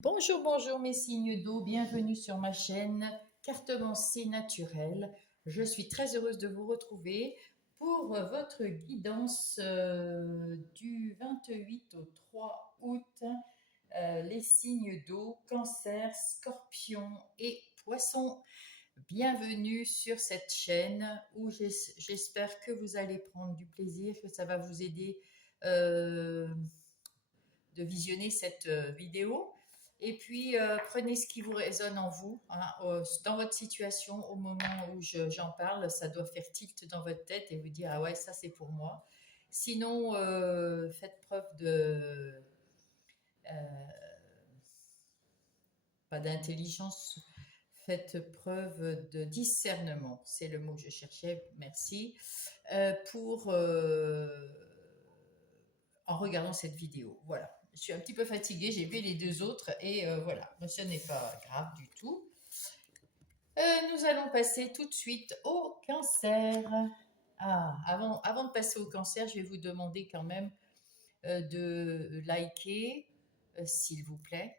Bonjour, bonjour mes signes d'eau, bienvenue sur ma chaîne Cartomancie naturelle. Je suis très heureuse de vous retrouver pour votre guidance du 28 au 3 août. Les signes d'eau, cancer, scorpion et poisson. Bienvenue sur cette chaîne où j'espère que vous allez prendre du plaisir, que ça va vous aider de visionner cette vidéo. Et puis, prenez ce qui vous résonne en vous, hein, dans votre situation, au moment où j'en parle, ça doit faire tilt dans votre tête et vous dire, ah ouais, ça c'est pour moi. Sinon, faites preuve de, pas d'intelligence, faites preuve de discernement, c'est le mot que je cherchais, merci, pour en regardant cette vidéo. Voilà. Je suis un petit peu fatiguée, j'ai vu les deux autres et voilà, ce n'est pas grave du tout. Nous allons passer tout de suite au cancer. Avant de passer au cancer, je vais vous demander quand même de liker, s'il vous plaît,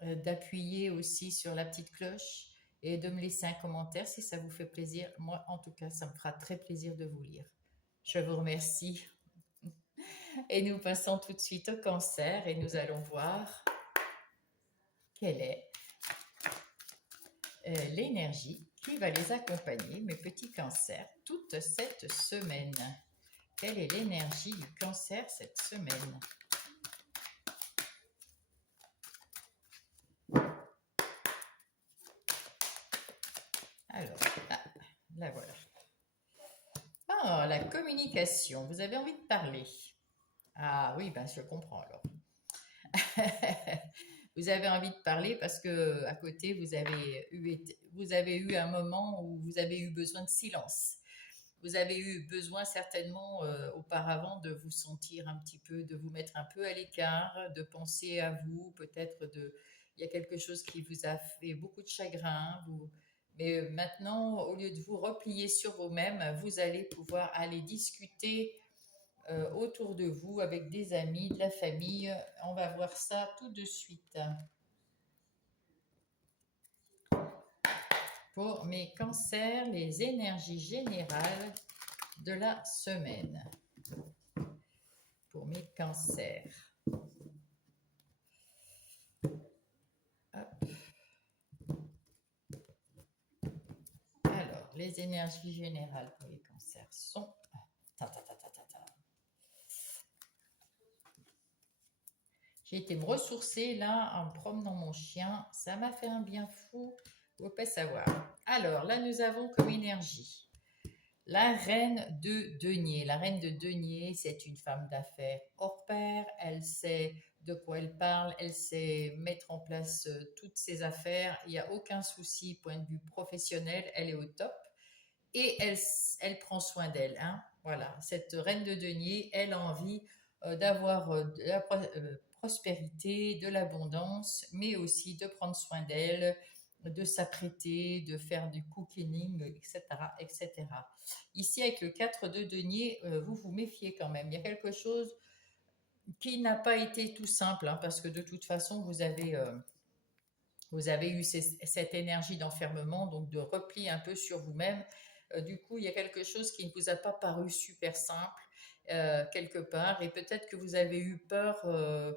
d'appuyer aussi sur la petite cloche et de me laisser un commentaire si ça vous fait plaisir. Moi, en tout cas, ça me fera très plaisir de vous lire. Je vous remercie. Et nous passons tout de suite au cancer et nous allons voir quelle est l'énergie qui va les accompagner, mes petits cancers, toute cette semaine. Quelle est l'énergie du cancer cette semaine? Alors, là voilà. Ah, la communication. Vous avez envie de parler. Ah oui, ben je comprends alors. Vous avez envie de parler parce que à côté vous avez eu un moment où vous avez eu besoin de silence. Vous avez eu besoin certainement auparavant de vous sentir un petit peu, de vous mettre un peu à l'écart, de penser à vous, peut-être il y a quelque chose qui vous a fait beaucoup de chagrin. Mais maintenant, au lieu de vous replier sur vous-même, vous allez pouvoir aller discuter autour de vous avec des amis, de la famille. On va voir ça tout de suite. Pour mes cancers, les énergies générales de la semaine. Pour mes cancers. Hop. Alors, les énergies générales pour les cancers sont... J'ai été me ressourcer là en promenant mon chien. Ça m'a fait un bien fou. Vous ne pouvez pas savoir. Alors, là, nous avons comme énergie la reine de denier. La reine de denier, c'est une femme d'affaires hors pair. Elle sait de quoi elle parle. Elle sait mettre en place toutes ses affaires. Il n'y a aucun souci, point de vue professionnel. Elle est au top. Et elle prend soin d'elle. Hein. Voilà, cette reine de denier, elle a envie d'avoir de la prospérité, de l'abondance, mais aussi de prendre soin d'elle, de s'apprêter, de faire du cooking, etc., etc. Ici, avec le 4 de denier, vous vous méfiez quand même. Il y a quelque chose qui n'a pas été tout simple, hein, parce que de toute façon, vous avez eu cette énergie d'enfermement, donc de repli un peu sur vous-même. Du coup, il y a quelque chose qui ne vous a pas paru super simple quelque part, et peut-être que vous avez eu peur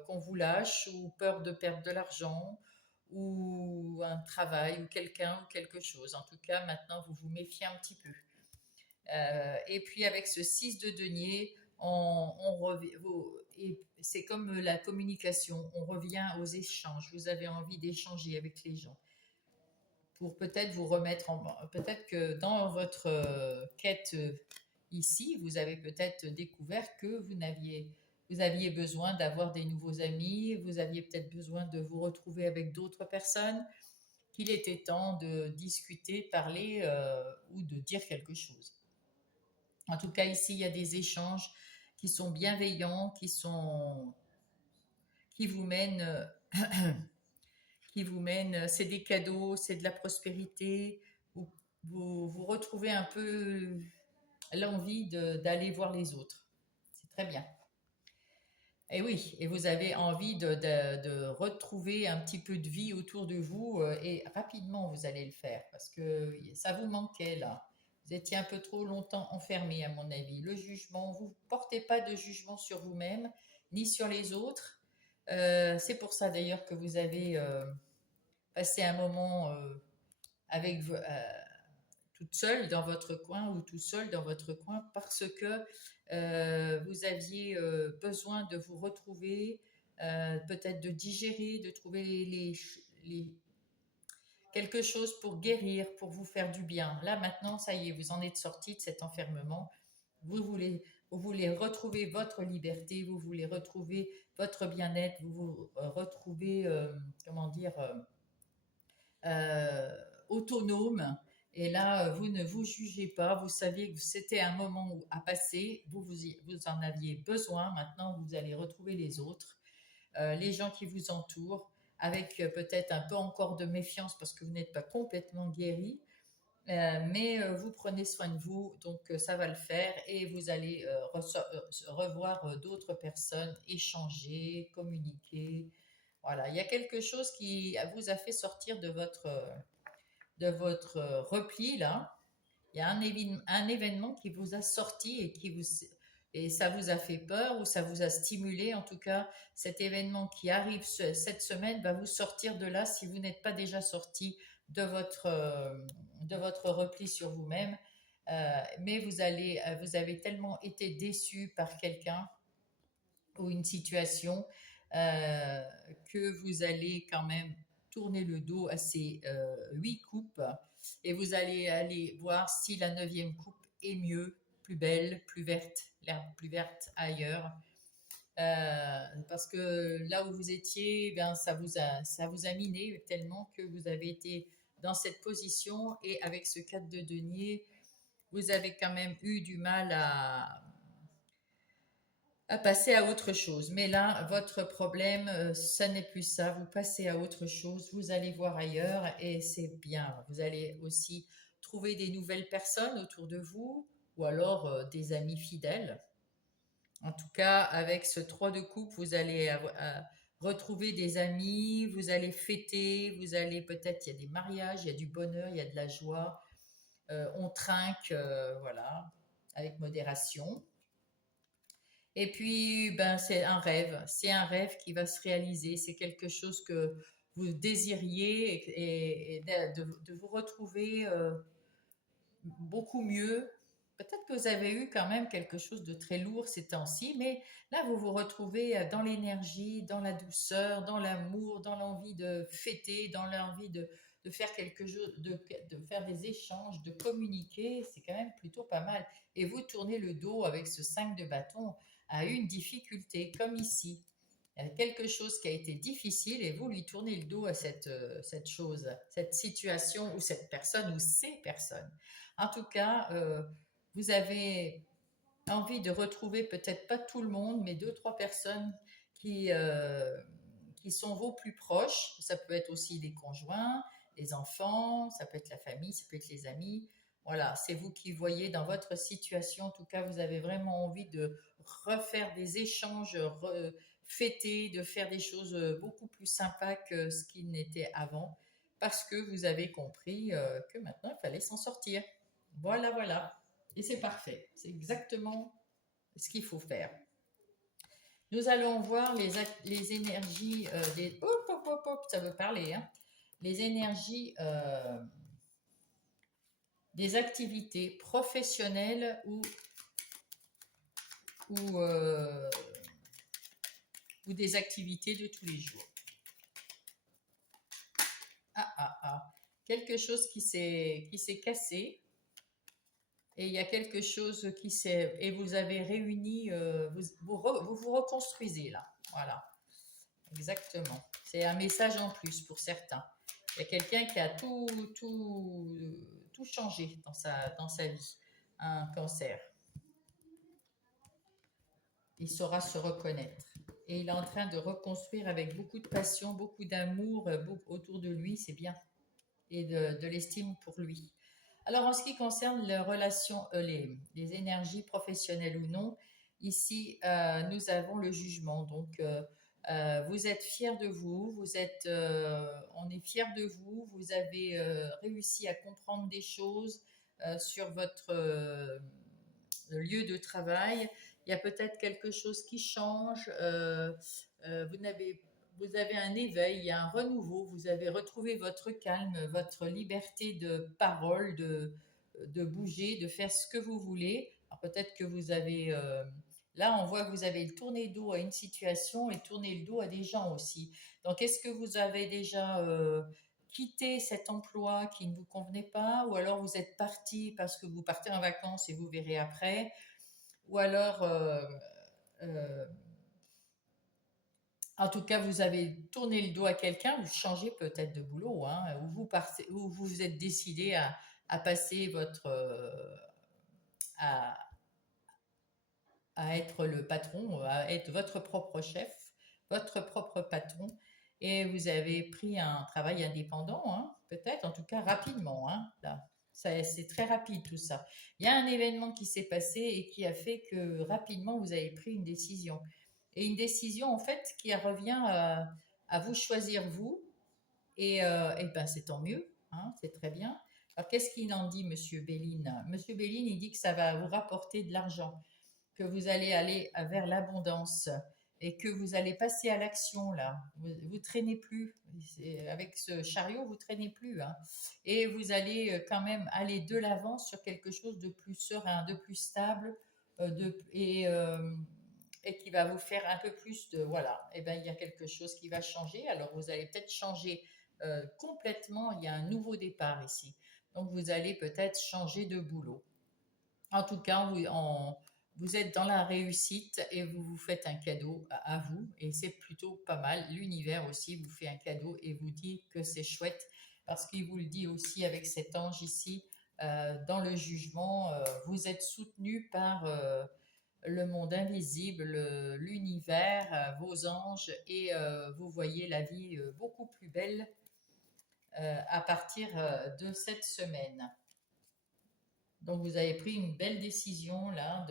qu'on vous lâche, ou peur de perdre de l'argent, ou un travail, ou quelqu'un, ou quelque chose. En tout cas, maintenant, vous vous méfiez un petit peu. Et puis avec ce 6 de denier, et c'est comme la communication, on revient aux échanges. Vous avez envie d'échanger avec les gens pour peut-être vous remettre en... Peut-être que dans votre quête ici, vous avez peut-être découvert que vous aviez besoin d'avoir des nouveaux amis, vous aviez peut-être besoin de vous retrouver avec d'autres personnes, qu'il était temps de discuter, parler ou de dire quelque chose. En tout cas, ici, il y a des échanges qui sont bienveillants, qui vous mènent, c'est des cadeaux, c'est de la prospérité. Vous retrouvez un peu l'envie d'aller voir les autres. C'est très bien. Et oui, et vous avez envie de retrouver un petit peu de vie autour de vous et rapidement vous allez le faire parce que ça vous manquait là. Vous étiez un peu trop longtemps enfermé à mon avis. Le jugement, vous ne portez pas de jugement sur vous-même ni sur les autres. C'est pour ça d'ailleurs que vous avez passé un moment avec toute seule dans votre coin ou tout seul dans votre coin parce que vous aviez besoin de vous retrouver, peut-être de digérer, de trouver quelque chose pour guérir, pour vous faire du bien. Là maintenant, ça y est, vous en êtes sorti de cet enfermement. Vous voulez, vous voulez retrouver votre liberté, vous voulez retrouver votre bien-être, vous vous retrouvez, comment dire, euh, autonome. Et là, vous ne vous jugez pas, vous saviez que c'était un moment à passer, vous en aviez besoin, maintenant vous allez retrouver les autres, les gens qui vous entourent, avec peut-être un peu encore de méfiance parce que vous n'êtes pas complètement guéri, mais vous prenez soin de vous, donc ça va le faire et vous allez revoir d'autres personnes, échanger, communiquer. Voilà, il y a quelque chose qui vous a fait sortir de votre repli là. Il y a un événement qui vous a sorti et ça vous a fait peur ou ça vous a stimulé. En tout cas, cet événement qui arrive cette semaine va vous sortir de là si vous n'êtes pas déjà sorti de votre repli sur vous-même. Mais vous avez tellement été déçu par quelqu'un ou une situation euh, que vous allez quand même tourner le dos à ces 8 coupes et vous allez aller voir si la neuvième coupe est mieux, plus belle, plus verte, l'herbe plus verte ailleurs. Parce que là où vous étiez, eh bien, ça vous a miné tellement que vous avez été dans cette position et avec ce 4 de denier, vous avez quand même eu du mal à passer à autre chose. Mais là, votre problème, ça n'est plus ça. Vous passez à autre chose, vous allez voir ailleurs et c'est bien. Vous allez aussi trouver des nouvelles personnes autour de vous ou alors des amis fidèles. En tout cas, avec ce 3 de coupe, vous allez retrouver des amis, vous allez fêter, vous allez peut-être, il y a des mariages, il y a du bonheur, il y a de la joie. On trinque, voilà, avec modération. Et puis, ben, c'est un rêve qui va se réaliser, c'est quelque chose que vous désiriez et de vous retrouver beaucoup mieux. Peut-être que vous avez eu quand même quelque chose de très lourd ces temps-ci, mais là, vous vous retrouvez dans l'énergie, dans la douceur, dans l'amour, dans l'envie de fêter, dans l'envie de faire quelque chose, de faire des échanges, de communiquer. C'est quand même plutôt pas mal. Et vous tournez le dos avec ce 5 de bâton à une difficulté, comme ici. Il y a quelque chose qui a été difficile et vous lui tournez le dos à cette chose, cette situation ou cette personne ou ces personnes. En tout cas, vous avez envie de retrouver peut-être pas tout le monde, mais deux, trois personnes qui, euh, qui sont vos plus proches. Ça peut être aussi des conjoints, des enfants, ça peut être la famille, ça peut être les amis. Voilà, c'est vous qui voyez dans votre situation. En tout cas, vous avez vraiment envie de refaire des échanges, fêter, de faire des choses beaucoup plus sympas que ce qu'il n'était avant, parce que vous avez compris que maintenant, il fallait s'en sortir. Voilà, voilà. Et c'est parfait. C'est exactement ce qu'il faut faire. Nous allons voir les énergies des... Hop, hop, hop, hop, ça veut parler. Hein. Les énergies des activités professionnelles ou, euh, ou des activités de tous les jours. Ah, ah, ah. Quelque chose qui s'est cassé. Et il y a quelque chose qui s'est... Et vous avez réuni, vous reconstruisez là. Voilà, exactement. C'est un message en plus pour certains. Il y a quelqu'un qui a tout changé dans sa vie. Un cancer. Il saura se reconnaître. Et il est en train de reconstruire avec beaucoup de passion, beaucoup d'amour autour de lui. C'est bien. Et de l'estime pour lui. Alors, en ce qui concerne les relations, les énergies professionnelles ou non, Ici, nous avons le jugement. Donc, vous êtes fiers de vous, on est fiers de vous, vous avez réussi à comprendre des choses sur votre lieu de travail. Il y a peut-être quelque chose qui change. Euh, vous n'avez vous avez un éveil, il y a un renouveau, vous avez retrouvé votre calme, votre liberté de parole, de bouger, de faire ce que vous voulez. Alors peut-être que vous avez, là on voit que vous avez tourné le dos à une situation et tourné le dos à des gens aussi. Donc est-ce que vous avez déjà quitté cet emploi qui ne vous convenait pas, ou alors vous êtes parti parce que vous partez en vacances et vous verrez après, ou alors euh, en tout cas, vous avez tourné le dos à quelqu'un, vous changez peut-être de boulot, hein, ou vous vous êtes décidé à passer à, à être le patron, à être votre propre chef, votre propre patron, et vous avez pris un travail indépendant, hein, peut-être, en tout cas rapidement, hein, là. C'est très rapide tout ça. Il y a un événement qui s'est passé et qui a fait que rapidement vous avez pris une décision. Et une décision en fait qui revient à vous choisir vous. Et ben c'est tant mieux, hein, c'est très bien. Alors qu'est-ce qu'il en dit, Monsieur Béline? Monsieur Béline, il dit que ça va vous rapporter de l'argent, que vous allez aller vers l'abondance et que vous allez passer à l'action là. Vous traînez plus avec ce chariot, vous traînez plus, hein. Et vous allez quand même aller de l'avant sur quelque chose de plus serein, de plus stable, et qui va vous faire un peu plus de voilà. Et ben il y a quelque chose qui va changer. Alors vous allez peut-être changer complètement. Il y a un nouveau départ ici. Donc vous allez peut-être changer de boulot. En tout cas, vous êtes dans la réussite et vous vous faites un cadeau à vous. Et c'est plutôt pas mal. L'univers aussi vous fait un cadeau et vous dit que c'est chouette parce qu'il vous le dit aussi avec cet ange ici. Dans le jugement, vous êtes soutenu par le monde invisible, l'univers, vos anges, et vous voyez la vie beaucoup plus belle à partir de cette semaine. Donc vous avez pris une belle décision là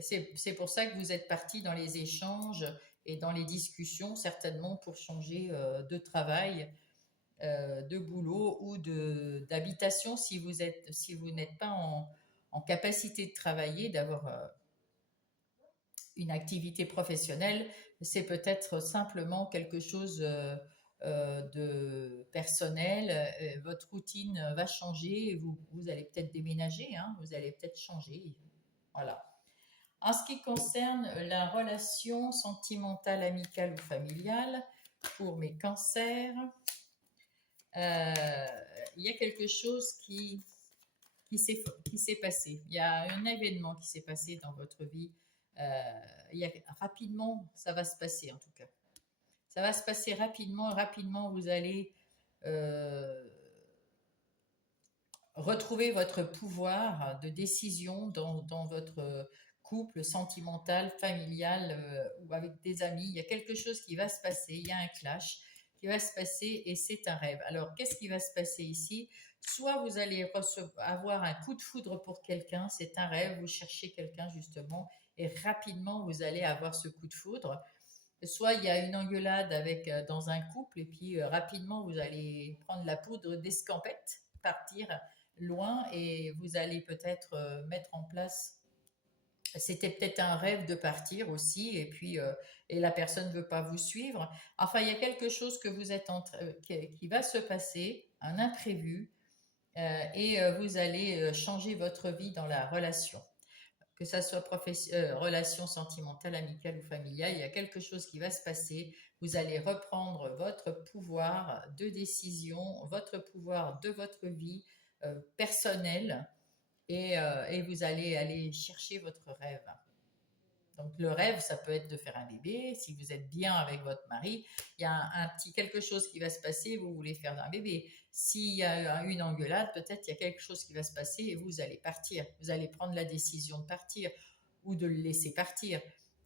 c'est pour ça que vous êtes parti dans les échanges et dans les discussions, certainement pour changer de travail, de boulot ou d'habitation si vous n'êtes pas en capacité de travailler, d'avoir une activité professionnelle. C'est peut-être simplement quelque chose de personnel. Votre routine va changer et vous allez peut-être déménager, hein, vous allez peut-être changer. Voilà. En ce qui concerne la relation sentimentale, amicale ou familiale, pour mes cancers, euh, il y a quelque chose qui s'est passé. Il y a un événement qui s'est passé dans votre vie. Rapidement, ça va se passer en tout cas. Ça va se passer rapidement. Rapidement, vous allez euh, retrouver votre pouvoir de décision dans votre couple sentimental, familial ou avec des amis. Il y a quelque chose qui va se passer. Il y a un clash qui va se passer et c'est un rêve. Alors, qu'est-ce qui va se passer ici? Soit vous allez avoir un coup de foudre pour quelqu'un, c'est un rêve, vous cherchez quelqu'un justement et rapidement vous allez avoir ce coup de foudre. Soit il y a une engueulade dans un couple et puis rapidement vous allez prendre la poudre d'escampette, partir loin et vous allez peut-être mettre en place. C'était peut-être un rêve de partir aussi et puis et la personne ne veut pas vous suivre. Enfin, il y a quelque chose que vous êtes qui va se passer, un imprévu, et vous allez changer votre vie dans la relation, que ça soit relation sentimentale, amicale ou familiale, il y a quelque chose qui va se passer. Vous allez reprendre votre pouvoir de décision, votre pouvoir de votre vie personnelle, et vous allez aller chercher votre rêve. Donc le rêve, ça peut être de faire un bébé. Si vous êtes bien avec votre mari, il y a un petit quelque chose qui va se passer, vous voulez faire un bébé. S'il y a une engueulade, peut-être il y a quelque chose qui va se passer et vous allez partir. Vous allez prendre la décision de partir ou de le laisser partir.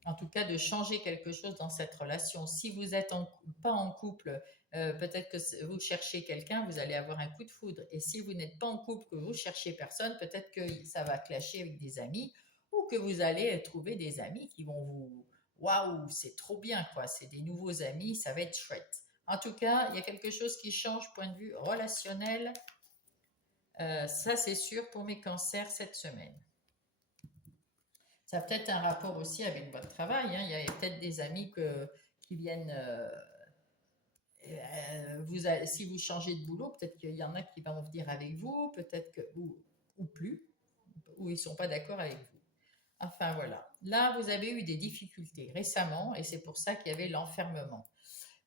En tout cas, de changer quelque chose dans cette relation. Si vous n'êtes pas en couple, peut-être que vous cherchez quelqu'un, vous allez avoir un coup de foudre. Et si vous n'êtes pas en couple, que vous cherchez personne, peut-être que ça va clasher avec des amis ou que vous allez trouver des amis qui vont vous... Waouh, c'est trop bien, quoi. C'est des nouveaux amis, ça va être chouette. En tout cas, il y a quelque chose qui change point de vue relationnel. Ça, c'est sûr pour mes cancers cette semaine. Ça a peut-être un rapport aussi avec votre travail, hein. Il y a peut-être des amis qui viennent... si vous changez de boulot, peut-être qu'il y en a qui vont venir avec vous, peut-être que... ou plus, ou ils ne sont pas d'accord avec vous. Enfin voilà. Là, vous avez eu des difficultés récemment et c'est pour ça qu'il y avait l'enfermement.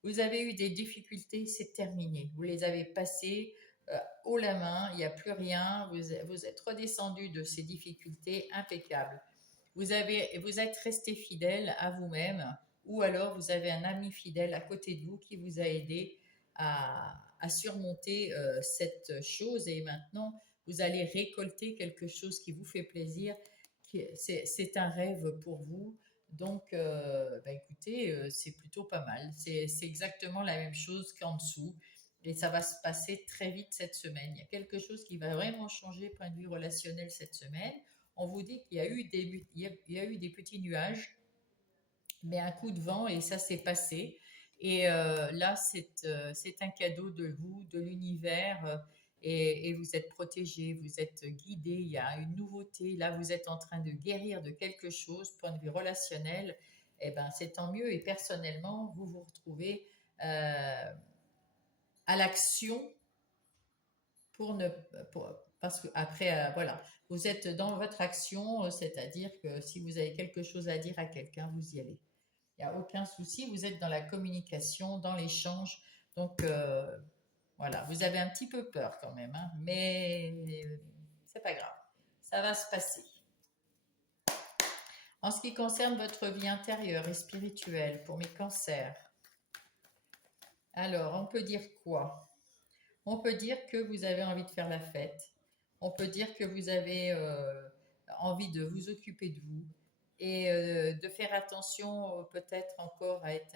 Vous avez eu des difficultés, c'est terminé. Vous les avez passées haut la main, il n'y a plus rien. Vous êtes redescendu de ces difficultés impeccables. Vous êtes resté fidèle à vous-même ou alors vous avez un ami fidèle à côté de vous qui vous a aidé à surmonter cette chose et maintenant vous allez récolter quelque chose qui vous fait plaisir. C'est un rêve pour vous. Donc, écoutez, c'est plutôt pas mal. C'est exactement la même chose qu'en dessous. Et ça va se passer très vite cette semaine. Il y a quelque chose qui va vraiment changer point de vue relationnel cette semaine. On vous dit qu'il y a eu des petits nuages, mais un coup de vent et ça s'est passé. Et là, c'est un cadeau de vous, de l'univers. Et vous êtes protégé, vous êtes guidé, il y a une nouveauté. Là, vous êtes en train de guérir de quelque chose, point de vue relationnel. Eh ben, c'est tant mieux. Et personnellement, vous vous retrouvez à l'action pour ne parce que après voilà, vous êtes dans votre action, c'est-à-dire que si vous avez quelque chose à dire à quelqu'un, vous y allez. Il n'y a aucun souci, vous êtes dans la communication, dans l'échange. Donc voilà, vous avez un petit peu peur quand même, hein, mais c'est pas grave, ça va se passer. En ce qui concerne votre vie intérieure et spirituelle pour mes cancers, alors on peut dire quoi? On peut dire que vous avez envie de faire la fête. On peut dire que vous avez envie de vous occuper de vous et de faire attention peut-être encore à être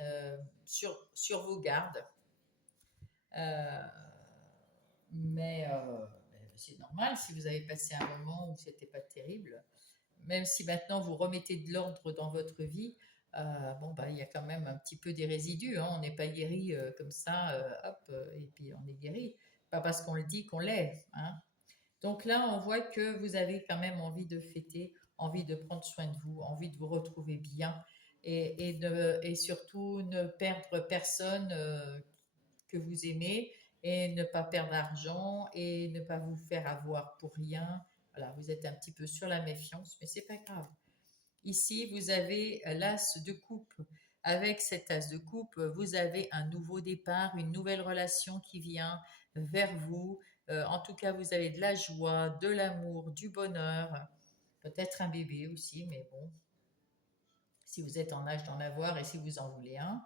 sur vos gardes. Euh, mais c'est normal si vous avez passé un moment où c'était pas terrible. Même si maintenant vous remettez de l'ordre dans votre vie, il y a quand même un petit peu des résidus, hein. On n'est pas guéri comme ça, hop, et puis on est guéri. Pas parce qu'on le dit qu'on l'est, hein. Donc là, on voit que vous avez quand même envie de fêter, envie de prendre soin de vous, envie de vous retrouver bien et surtout ne perdre personne que vous aimez et ne pas perdre d'argent et ne pas vous faire avoir pour rien. Voilà, vous êtes un petit peu sur la méfiance, mais c'est pas grave. Ici, vous avez l'as de coupe. Avec cet as de coupe, vous avez un nouveau départ, une nouvelle relation qui vient vers vous. En tout cas, vous avez de la joie, de l'amour, du bonheur, peut-être un bébé aussi, mais bon, si vous êtes en âge d'en avoir et si vous en voulez un.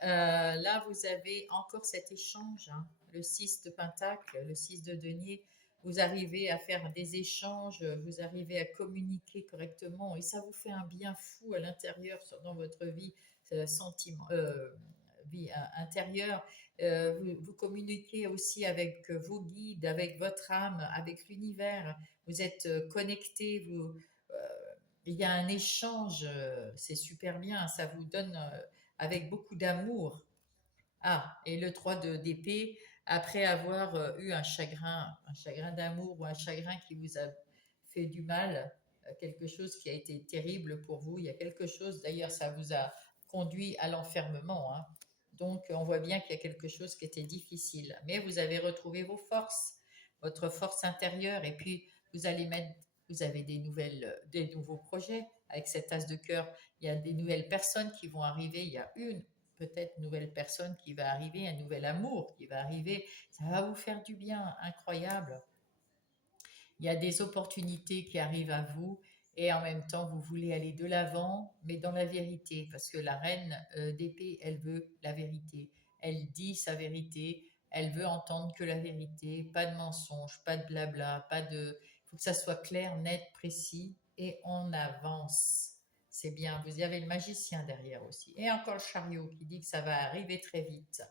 Là, vous avez encore cet échange, hein, le 6 de Pentacle, le 6 de Denier. Vous arrivez à faire des échanges, vous arrivez à communiquer correctement et ça vous fait un bien fou à l'intérieur dans votre vie, vie intérieure. Vous communiquez aussi avec vos guides, avec votre âme, avec l'univers. Vous êtes connecté, il y a un échange, c'est super bien, ça vous donne avec beaucoup d'amour. Ah, et le 3 d'épée, après avoir eu un chagrin d'amour ou un chagrin qui vous a fait du mal, quelque chose qui a été terrible pour vous, il y a quelque chose, d'ailleurs ça vous a conduit à l'enfermement, hein. Donc on voit bien qu'il y a quelque chose qui était difficile, mais vous avez retrouvé vos forces, votre force intérieure, et puis vous avez des nouveaux projets avec cet as de cœur. Il y a des nouvelles personnes qui vont arriver. Il y a une peut-être nouvelle personne qui va arriver, un nouvel amour qui va arriver. Ça va vous faire du bien, incroyable. Il y a des opportunités qui arrivent à vous et en même temps, vous voulez aller de l'avant, mais dans la vérité, parce que la reine d'épée, elle veut la vérité. Elle dit sa vérité, elle veut entendre que la vérité, pas de mensonge, pas de blabla, pas de... Il faut que ça soit clair, net, précis, et on avance. C'est bien, vous y avez le magicien derrière aussi. Et encore le chariot qui dit que ça va arriver très vite.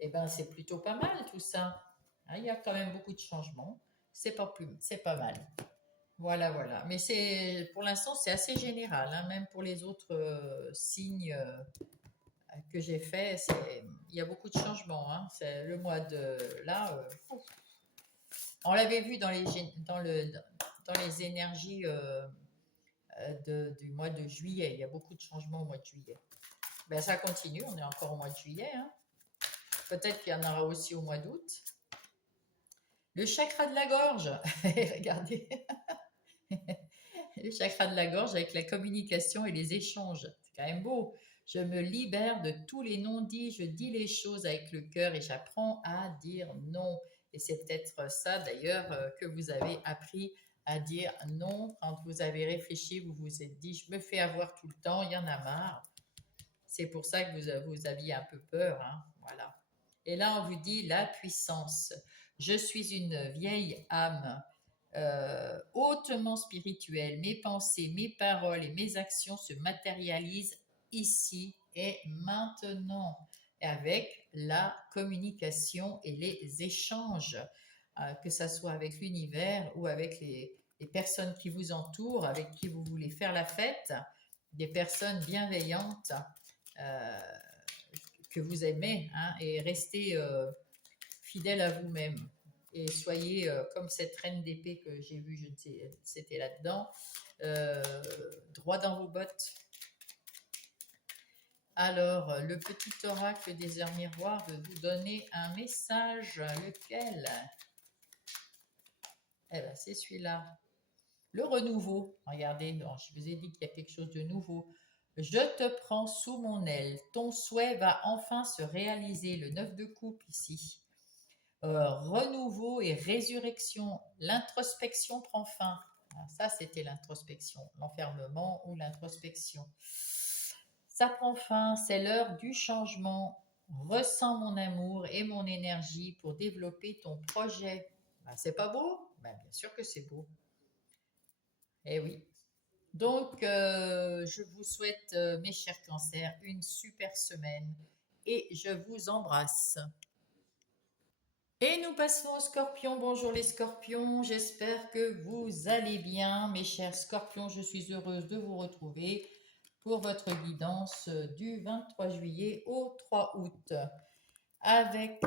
Eh bien, c'est plutôt pas mal tout ça. Hein, il y a quand même beaucoup de changements. C'est pas mal. Voilà, voilà. Mais c'est pour l'instant, c'est assez général, hein, même pour les autres signes que j'ai faits, il y a beaucoup de changements, hein. C'est le mois de là, ouf. On l'avait vu dans les énergies du mois de juillet. Il y a beaucoup de changements au mois de juillet. Ben, ça continue, on est encore au mois de juillet, hein. Peut-être qu'il y en aura aussi au mois d'août. Le chakra de la gorge, regardez, le chakra de la gorge avec la communication et les échanges. C'est quand même beau. Je me libère de tous les non-dits, je dis les choses avec le cœur et j'apprends à dire non. Et c'est peut-être ça d'ailleurs que vous avez appris à dire non quand vous avez réfléchi, vous vous êtes dit je me fais avoir tout le temps, il y en a marre. C'est pour ça que vous aviez un peu peur, hein. Voilà. Et là, on vous dit la puissance. Je suis une vieille âme hautement spirituelle. Mes pensées, mes paroles et mes actions se matérialisent ici et maintenant avec la communication et les échanges, que ce soit avec l'univers ou avec les personnes qui vous entourent, avec qui vous voulez faire la fête, des personnes bienveillantes euh, que vous aimez, hein, et restez fidèle à vous-même. Et soyez comme cette reine d'épée que j'ai vue, je ne sais, c'était là-dedans, euh, droit dans vos bottes. Alors, le petit oracle des heures miroirs veut vous donner un message. Lequel? Eh bien, c'est celui-là. Le renouveau. Regardez, je vous ai dit qu'il y a quelque chose de nouveau. Je te prends sous mon aile. Ton souhait va enfin se réaliser. Le 9 de coupe ici. Renouveau et résurrection. L'introspection prend fin. Ça, c'était l'introspection, l'enfermement ou l'introspection. Ça prend fin, c'est l'heure du changement. Ressens mon amour et mon énergie pour développer ton projet. Ben, c'est pas beau? Ben, bien sûr que c'est beau. Eh oui. Donc, je vous souhaite, mes chers cancers, une super semaine et je vous embrasse. Et nous passons aux scorpions. Bonjour les scorpions, j'espère que vous allez bien. Mes chers scorpions, je suis heureuse de vous retrouver pour votre guidance du 23 juillet au 3 août. Avec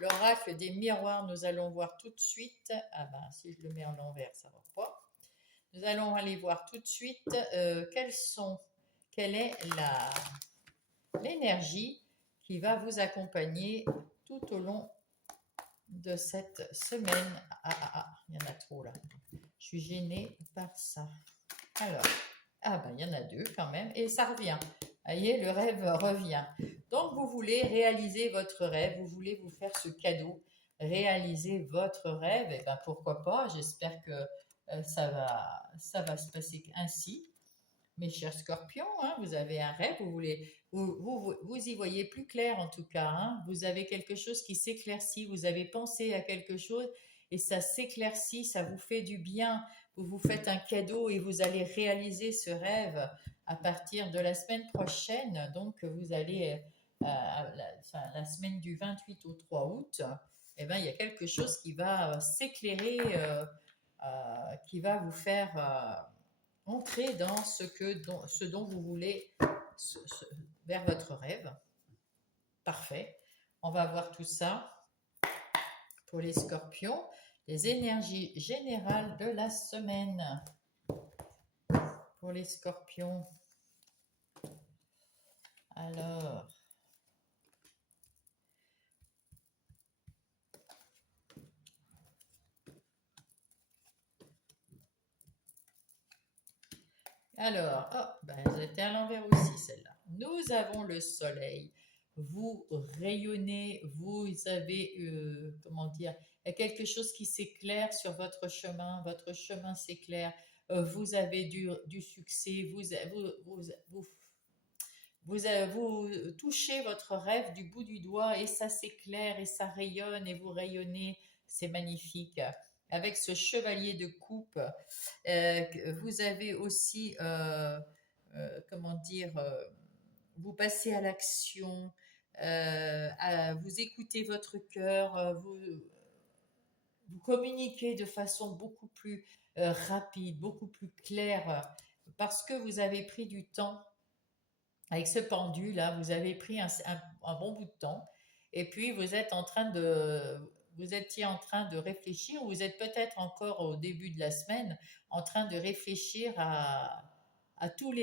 l'oracle des miroirs, nous allons voir tout de suite. Ah ben, si je le mets en l'envers, ça ne va pas. Nous allons aller voir tout de suite quelle est l'énergie qui va vous accompagner tout au long de cette semaine. Il y en a trop là. Je suis gênée par ça. Alors, il y en a deux quand même, et ça revient. Vous voyez, le rêve revient. Donc, vous voulez réaliser votre rêve, vous voulez vous faire ce cadeau, réaliser votre rêve, et ben pourquoi pas, j'espère que ça va se passer ainsi. Mes chers scorpions, hein, vous avez un rêve, vous y voyez plus clair en tout cas, hein. Vous avez quelque chose qui s'éclaircit, vous avez pensé à quelque chose et ça s'éclaircit, ça vous fait du bien, vous vous faites un cadeau et vous allez réaliser ce rêve à partir de la semaine prochaine. Donc vous allez, la semaine du 28 au 3 août, eh ben, il y a quelque chose qui va s'éclairer, qui va vous faire entrer dans ce dont vous voulez vers votre rêve. Parfait. On va voir tout ça pour les scorpions. Les énergies générales de la semaine. Pour les scorpions. Alors, c'était à l'envers aussi celle-là. Nous avons le soleil. Vous rayonnez, vous avez, comment dire, il y a quelque chose qui s'éclaire sur votre chemin s'éclaire, vous avez du succès, vous touchez votre rêve du bout du doigt et ça s'éclaire et ça rayonne et vous rayonnez, c'est magnifique. Avec ce chevalier de coupe, vous avez aussi, comment dire, vous passez à l'action, vous écoutez votre cœur, vous communiquez de façon beaucoup plus rapide, beaucoup plus clair, parce que vous avez pris du temps avec ce pendu là, vous avez pris un bon bout de temps, et puis vous étiez en train de réfléchir, ou vous êtes peut-être encore au début de la semaine en train de réfléchir à tous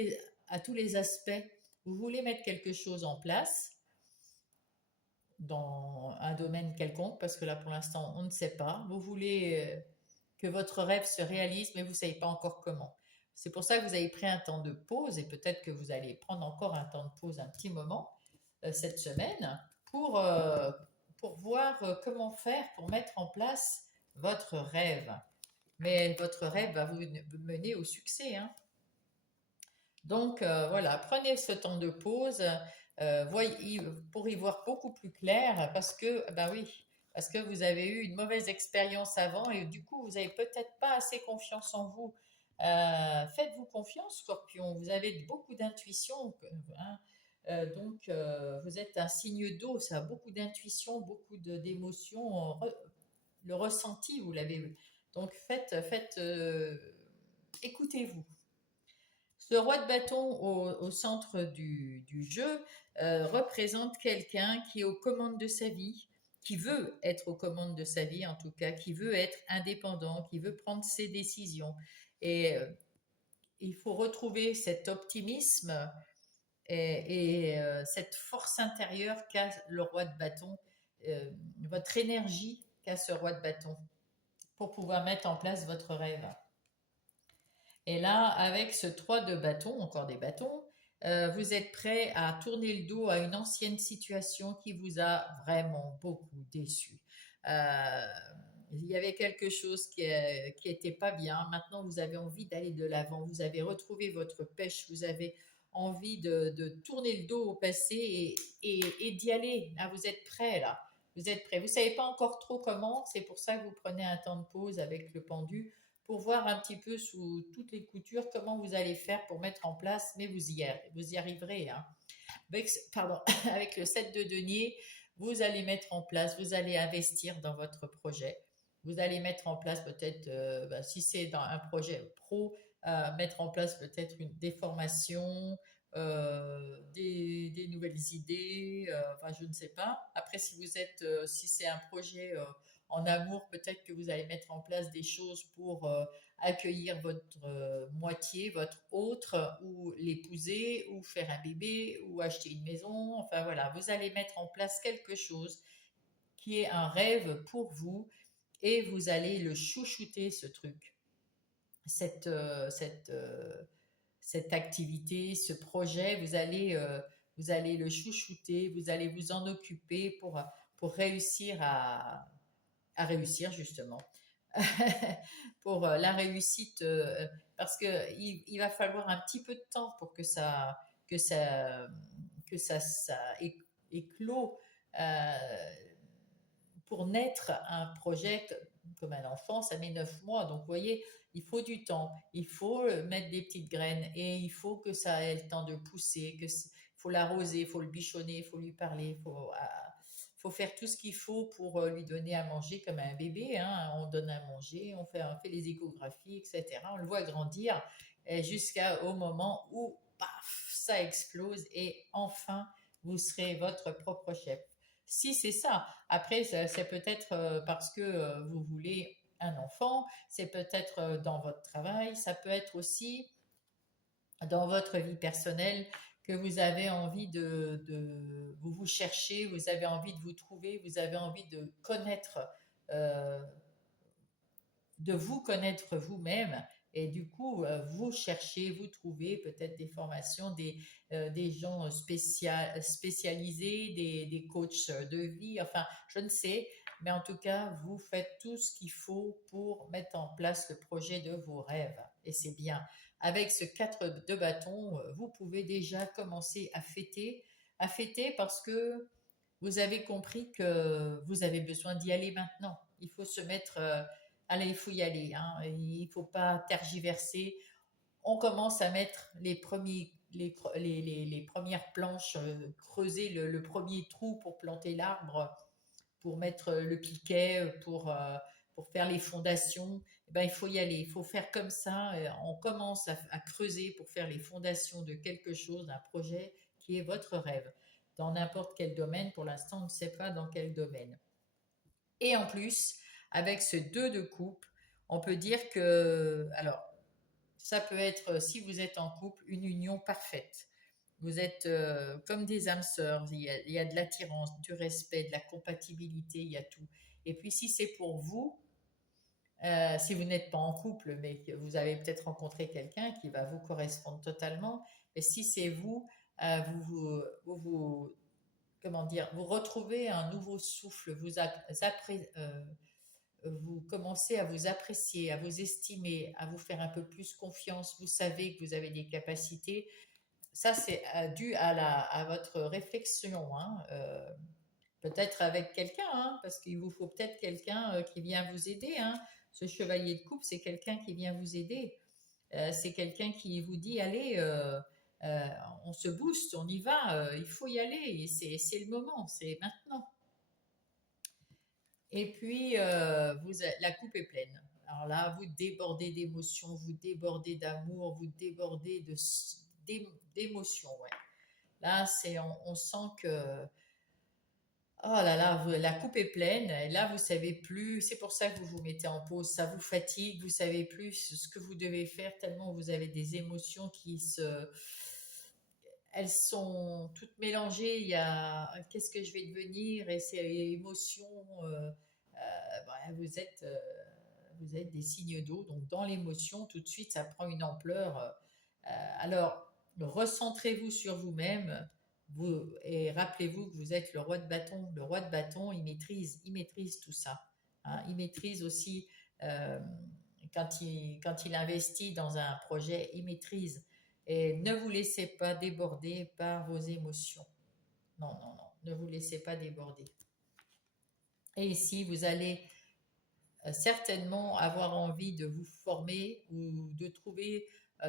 à tous les aspects. Vous voulez mettre quelque chose en place dans un domaine quelconque, parce que là pour l'instant on ne sait pas. Vous voulez que votre rêve se réalise, mais vous ne savez pas encore comment. C'est pour ça que vous avez pris un temps de pause, et peut-être que vous allez prendre encore un temps de pause un petit moment cette semaine pour voir comment faire pour mettre en place votre rêve. Mais votre rêve va vous mener au succès, hein. Donc voilà, prenez ce temps de pause pour y voir beaucoup plus clair, parce que, bah oui, parce que vous avez eu une mauvaise expérience avant, et du coup, vous n'avez peut-être pas assez confiance en vous. Faites-vous confiance, Scorpion, vous avez beaucoup d'intuition, hein. Vous êtes un signe d'eau, ça a beaucoup d'intuition, beaucoup d'émotions, le ressenti, vous l'avez. Donc écoutez-vous. Ce roi de bâton au centre du jeu représente quelqu'un qui est aux commandes de sa vie, qui veut être aux commandes de sa vie en tout cas, qui veut être indépendant, qui veut prendre ses décisions. Et il faut retrouver cet optimisme cette force intérieure qu'a le roi de bâton, votre énergie qu'a ce roi de bâton, pour pouvoir mettre en place votre rêve. Et là, avec ce 3 de bâton, encore des bâtons, vous êtes prêt à tourner le dos à une ancienne situation qui vous a vraiment beaucoup déçu. Euh, il y avait quelque chose qui était pas bien. Maintenant, vous avez envie d'aller de l'avant. Vous avez retrouvé votre pêche. Vous avez envie de tourner le dos au passé et d'y aller. Ah, vous êtes prêt là. Vous êtes prêt. Vous savez pas encore trop comment. C'est pour ça que vous prenez un temps de pause avec le pendu pour voir un petit peu sous toutes les coutures comment vous allez faire pour mettre en place, mais vous y arriverez, hein. Pardon, avec le 7 de denier, vous allez mettre en place, vous allez investir dans votre projet. Vous allez mettre en place peut-être, si c'est dans un projet pro, mettre en place peut-être des formations, des nouvelles idées, enfin je ne sais pas. Après, si c'est un projet en amour, peut-être que vous allez mettre en place des choses pour accueillir votre moitié, votre autre, ou l'épouser, ou faire un bébé, ou acheter une maison. Enfin voilà, vous allez mettre en place quelque chose qui est un rêve pour vous, et vous allez le chouchouter, ce truc, cette, euh, cette, euh, cette activité, ce projet, vous allez le chouchouter, vous allez vous en occuper pour réussir à réussir justement. Pour la réussite, parce que il va falloir un petit peu de temps pour que ça, ça éclot, euh, pour naître un projet comme un enfant, ça met 9 mois. Donc, vous voyez, il faut du temps. Il faut mettre des petites graines, et il faut que ça ait le temps de pousser. Il faut l'arroser, il faut le bichonner, il faut lui parler, faut faire tout ce qu'il faut pour lui donner à manger comme un bébé, hein. On donne à manger, on fait les échographies, etc. On le voit grandir jusqu'au moment où, paf, ça explose, et enfin, vous serez votre propre chef. Si c'est ça. Après, c'est peut-être parce que vous voulez un enfant, c'est peut-être dans votre travail, ça peut être aussi dans votre vie personnelle, que vous avez envie vous cherchez, vous avez envie de vous trouver, vous avez envie de connaître, euh, de vous connaître vous-même. Et du coup, vous cherchez, vous trouvez peut-être des formations, des gens spécialisés, des coachs de vie, enfin, je ne sais. Mais en tout cas, vous faites tout ce qu'il faut pour mettre en place le projet de vos rêves. Et c'est bien. Avec ce 4 de bâton, vous pouvez déjà commencer à fêter, parce que vous avez compris que vous avez besoin d'y aller maintenant. Il faut se mettre, allez, il faut y aller, hein. Il ne faut pas tergiverser. On commence à mettre les premières planches, creuser le premier trou pour planter l'arbre, pour mettre le piquet, pour faire les fondations, eh ben, il faut y aller, il faut faire comme ça. On commence à creuser pour faire les fondations de quelque chose, d'un projet qui est votre rêve, dans n'importe quel domaine. Pour l'instant, on ne sait pas dans quel domaine. Et en plus, avec ce 2 de coupe, on peut dire que, alors, ça peut être, si vous êtes en couple, une union parfaite. Vous êtes comme des âmes sœurs, il y a de l'attirance, du respect, de la compatibilité, il y a tout. Et puis si c'est pour vous, si vous n'êtes pas en couple, mais que vous avez peut-être rencontré quelqu'un qui va vous correspondre totalement, et si c'est vous, comment dire, vous retrouvez un nouveau souffle, vous commencez à vous apprécier, à vous estimer, à vous faire un peu plus confiance, vous savez que vous avez des capacités. Ça, c'est dû à votre réflexion, hein, peut-être avec quelqu'un, hein, parce qu'il vous faut peut-être quelqu'un qui vient vous aider. Hein. Ce chevalier de coupe, c'est quelqu'un qui vient vous aider. C'est quelqu'un qui vous dit, allez, euh, on se booste, on y va, il faut y aller, et c'est le moment, c'est maintenant. Et puis, la coupe est pleine. Alors là, vous débordez d'émotions, vous débordez d'amour, vous débordez d'émotions. Ouais. Là, on sent que, oh là là, la coupe est pleine. Et là, vous savez plus. C'est pour ça que vous vous mettez en pause. Ça vous fatigue. Vous savez plus ce que vous devez faire tellement vous avez des émotions elles sont toutes mélangées. Il y a qu'est-ce que je vais devenir et c'est émotions. Vous êtes des signes d'eau. Donc dans l'émotion, tout de suite, ça prend une ampleur. Alors, recentrez-vous sur vous-même. Et rappelez-vous que vous êtes le roi de bâton. Le roi de bâton, il maîtrise tout ça. Hein. Il maîtrise aussi, euh, quand il investit dans un projet, il maîtrise. Et ne vous laissez pas déborder par vos émotions. Non, non, non, ne vous laissez pas déborder. Et ici, vous allez certainement avoir envie de vous former ou de trouver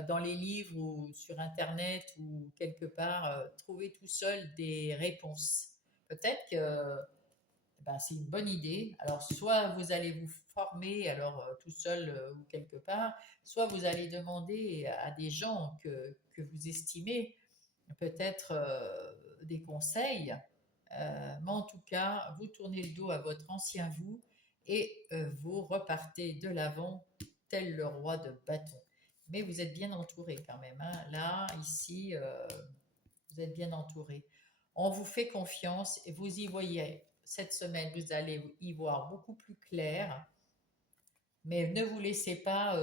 dans les livres ou sur Internet ou quelque part, trouver tout seul des réponses. Peut-être que ben, c'est une bonne idée. Alors, soit vous allez vous former alors tout seul ou quelque part, soit vous allez demander à des gens que vous estimez peut-être des conseils. Mais en tout cas, vous tournez le dos à votre ancien vous et vous repartez de l'avant tel le roi de bâton. Mais vous êtes bien entouré quand même. Hein. Là, ici, vous êtes bien entouré. On vous fait confiance et vous y voyez. Cette semaine, vous allez y voir beaucoup plus clair. Mais ne vous laissez pas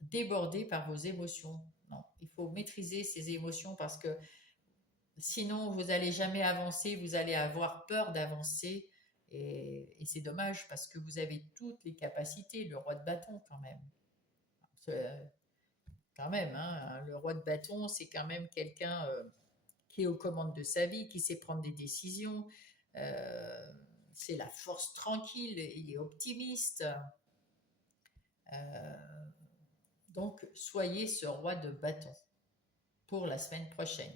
déborder par vos émotions. Non, il faut maîtriser ces émotions parce que sinon, vous n'allez jamais avancer, vous allez avoir peur d'avancer. Et c'est dommage parce que vous avez toutes les capacités, le roi de bâton quand même. Quand même, hein, le roi de bâton, c'est quand même quelqu'un qui est aux commandes de sa vie, qui sait prendre des décisions. Euh, c'est la force tranquille, il est optimiste. Euh, donc, soyez ce roi de bâton pour la semaine prochaine.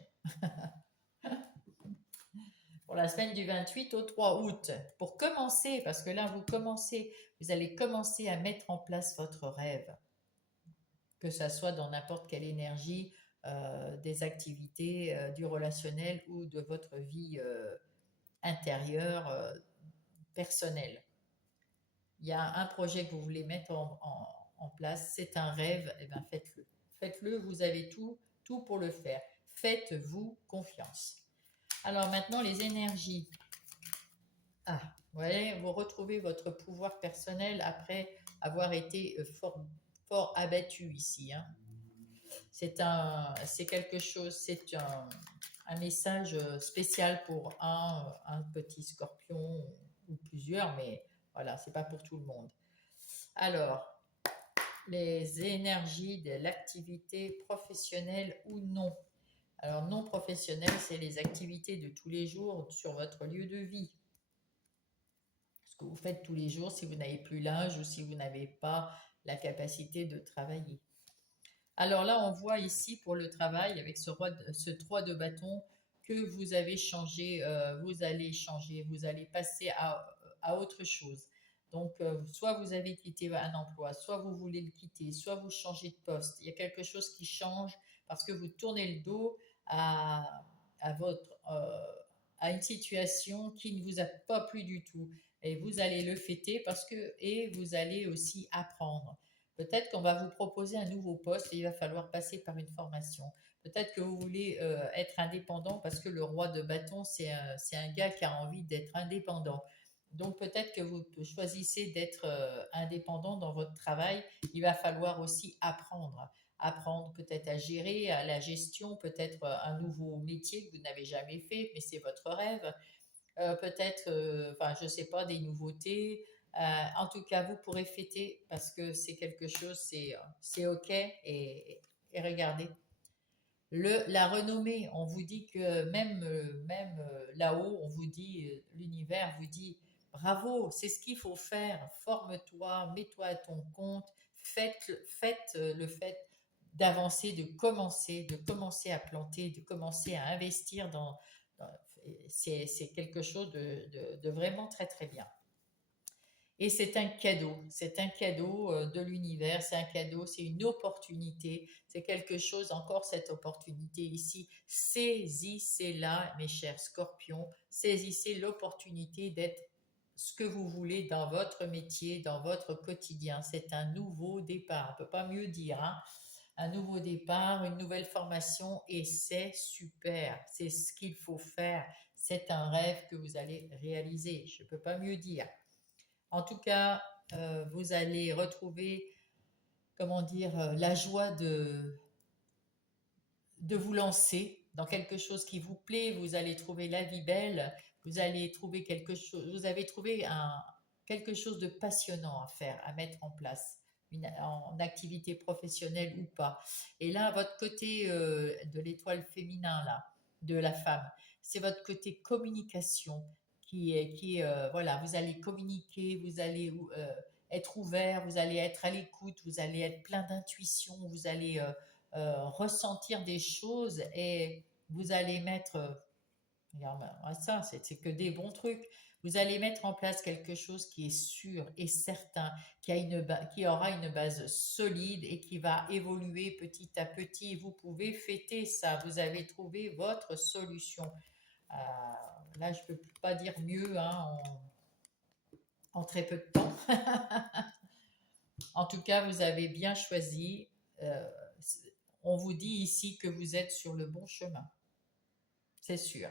Pour la semaine du 28 au 3 août. Pour commencer, parce que là, vous allez commencer à mettre en place votre rêve, que ça soit dans n'importe quelle énergie, des activités, du relationnel ou de votre vie intérieure, personnelle. Il y a un projet que vous voulez mettre en place, c'est un rêve, et bien faites-le. Faites-le, vous avez tout pour le faire. Faites-vous confiance. Alors maintenant, les énergies. Ah, ouais, vous retrouvez votre pouvoir personnel après avoir été fort abattu ici. Hein. C'est quelque chose, c'est un message spécial pour un petit scorpion ou plusieurs, mais voilà, c'est pas pour tout le monde. Alors, les énergies de l'activité professionnelle ou non. Alors, non professionnelle, c'est les activités de tous les jours sur votre lieu de vie. Ce que vous faites tous les jours si vous n'avez plus l'âge ou si vous n'avez pas la capacité de travailler. Alors là, on voit ici pour le travail, avec ce 3 de bâton, que vous avez changé, vous allez changer, vous allez passer à autre chose. Donc, soit vous avez quitté un emploi, soit vous voulez le quitter, soit vous changez de poste. Il y a quelque chose qui change parce que vous tournez le dos à, à votre, à une situation qui ne vous a pas plu du tout. Et vous allez le fêter parce que, et vous allez aussi apprendre. Peut-être qu'on va vous proposer un nouveau poste et il va falloir passer par une formation. Peut-être que vous voulez être indépendant parce que le roi de bâton, c'est un gars qui a envie d'être indépendant. Donc peut-être que vous choisissez d'être indépendant dans votre travail. Il va falloir aussi apprendre. Apprendre peut-être à gérer, à la gestion, peut-être un nouveau métier que vous n'avez jamais fait, mais c'est votre rêve. Peut-être, enfin, je ne sais pas, des nouveautés. En tout cas, vous pourrez fêter parce que c'est quelque chose, c'est OK. Et regardez, la renommée, on vous dit que même là-haut, on vous dit, l'univers vous dit, bravo, c'est ce qu'il faut faire, forme-toi, mets-toi à ton compte, faites le fait d'avancer, de commencer à planter, de commencer à investir c'est quelque chose de vraiment très très bien. Et c'est un cadeau de l'univers, c'est un cadeau, c'est une opportunité, c'est quelque chose, encore cette opportunité ici. Saisissez-la, mes chers scorpions, saisissez l'opportunité d'être ce que vous voulez dans votre métier, dans votre quotidien. C'est un nouveau départ, on ne peut pas mieux dire, hein. Un nouveau départ, une nouvelle formation et c'est super, c'est ce qu'il faut faire. C'est un rêve que vous allez réaliser, je ne peux pas mieux dire. En tout cas, vous allez retrouver, comment dire, la joie de vous lancer dans quelque chose qui vous plaît. Vous allez trouver la vie belle. Vous allez trouver quelque chose. Vous avez trouvé quelque chose de passionnant à faire, à mettre en place, en activité professionnelle ou pas. Et là, votre côté de l'étoile féminin là, de la femme, c'est votre côté communication voilà, vous allez communiquer, vous allez être ouvert, vous allez être à l'écoute, vous allez être plein d'intuition, vous allez ressentir des choses et vous allez mettre, regarde, ça, c'est que des bons trucs. Vous allez mettre en place quelque chose qui est sûr et certain, qui aura une base solide et qui va évoluer petit à petit. Vous pouvez fêter ça. Vous avez trouvé votre solution. Euh, Là, je ne peux pas dire mieux hein, en très peu de temps. En tout cas, vous avez bien choisi. Euh, on vous dit ici que vous êtes sur le bon chemin. C'est sûr.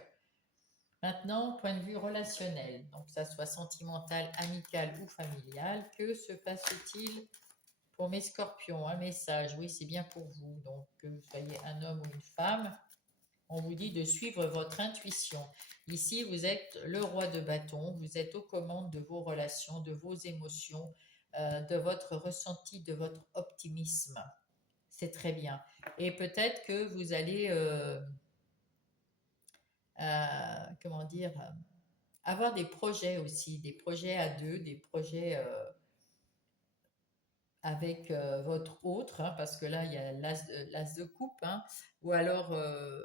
Maintenant, point de vue relationnel, donc que ça soit sentimental, amical ou familial, que se passe-t-il pour mes scorpions? Un message, oui, c'est bien pour vous. Donc, que vous soyez un homme ou une femme, on vous dit de suivre votre intuition. Ici, vous êtes le roi de bâton, vous êtes aux commandes de vos relations, de vos émotions, de votre ressenti, de votre optimisme. C'est très bien. Et peut-être que vous allez, comment dire, avoir des projets aussi, des projets à deux, des projets avec votre autre, hein, parce que là, il y a l'as de coupe, hein, ou alors,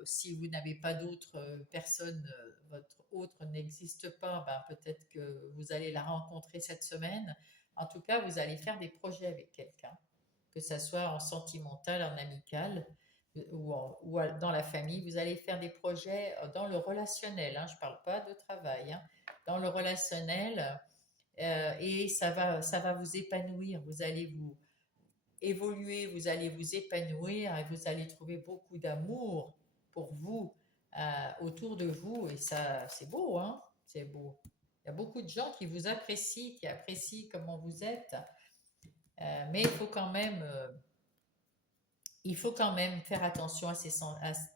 si vous n'avez pas d'autres personnes, votre autre n'existe pas, ben, peut-être que vous allez la rencontrer cette semaine. En tout cas, vous allez faire des projets avec quelqu'un, que ça soit en sentimental, en amical dans la famille. Vous allez faire des projets dans le relationnel, hein, je ne parle pas de travail, hein, dans le relationnel et ça va vous épanouir. Vous allez vous évoluer, vous allez vous épanouir et vous allez trouver beaucoup d'amour pour vous autour de vous. Et ça, c'est beau, hein? C'est beau. Il y a beaucoup de gens qui vous apprécient, qui apprécient comment vous êtes. Mais il faut quand même faire attention à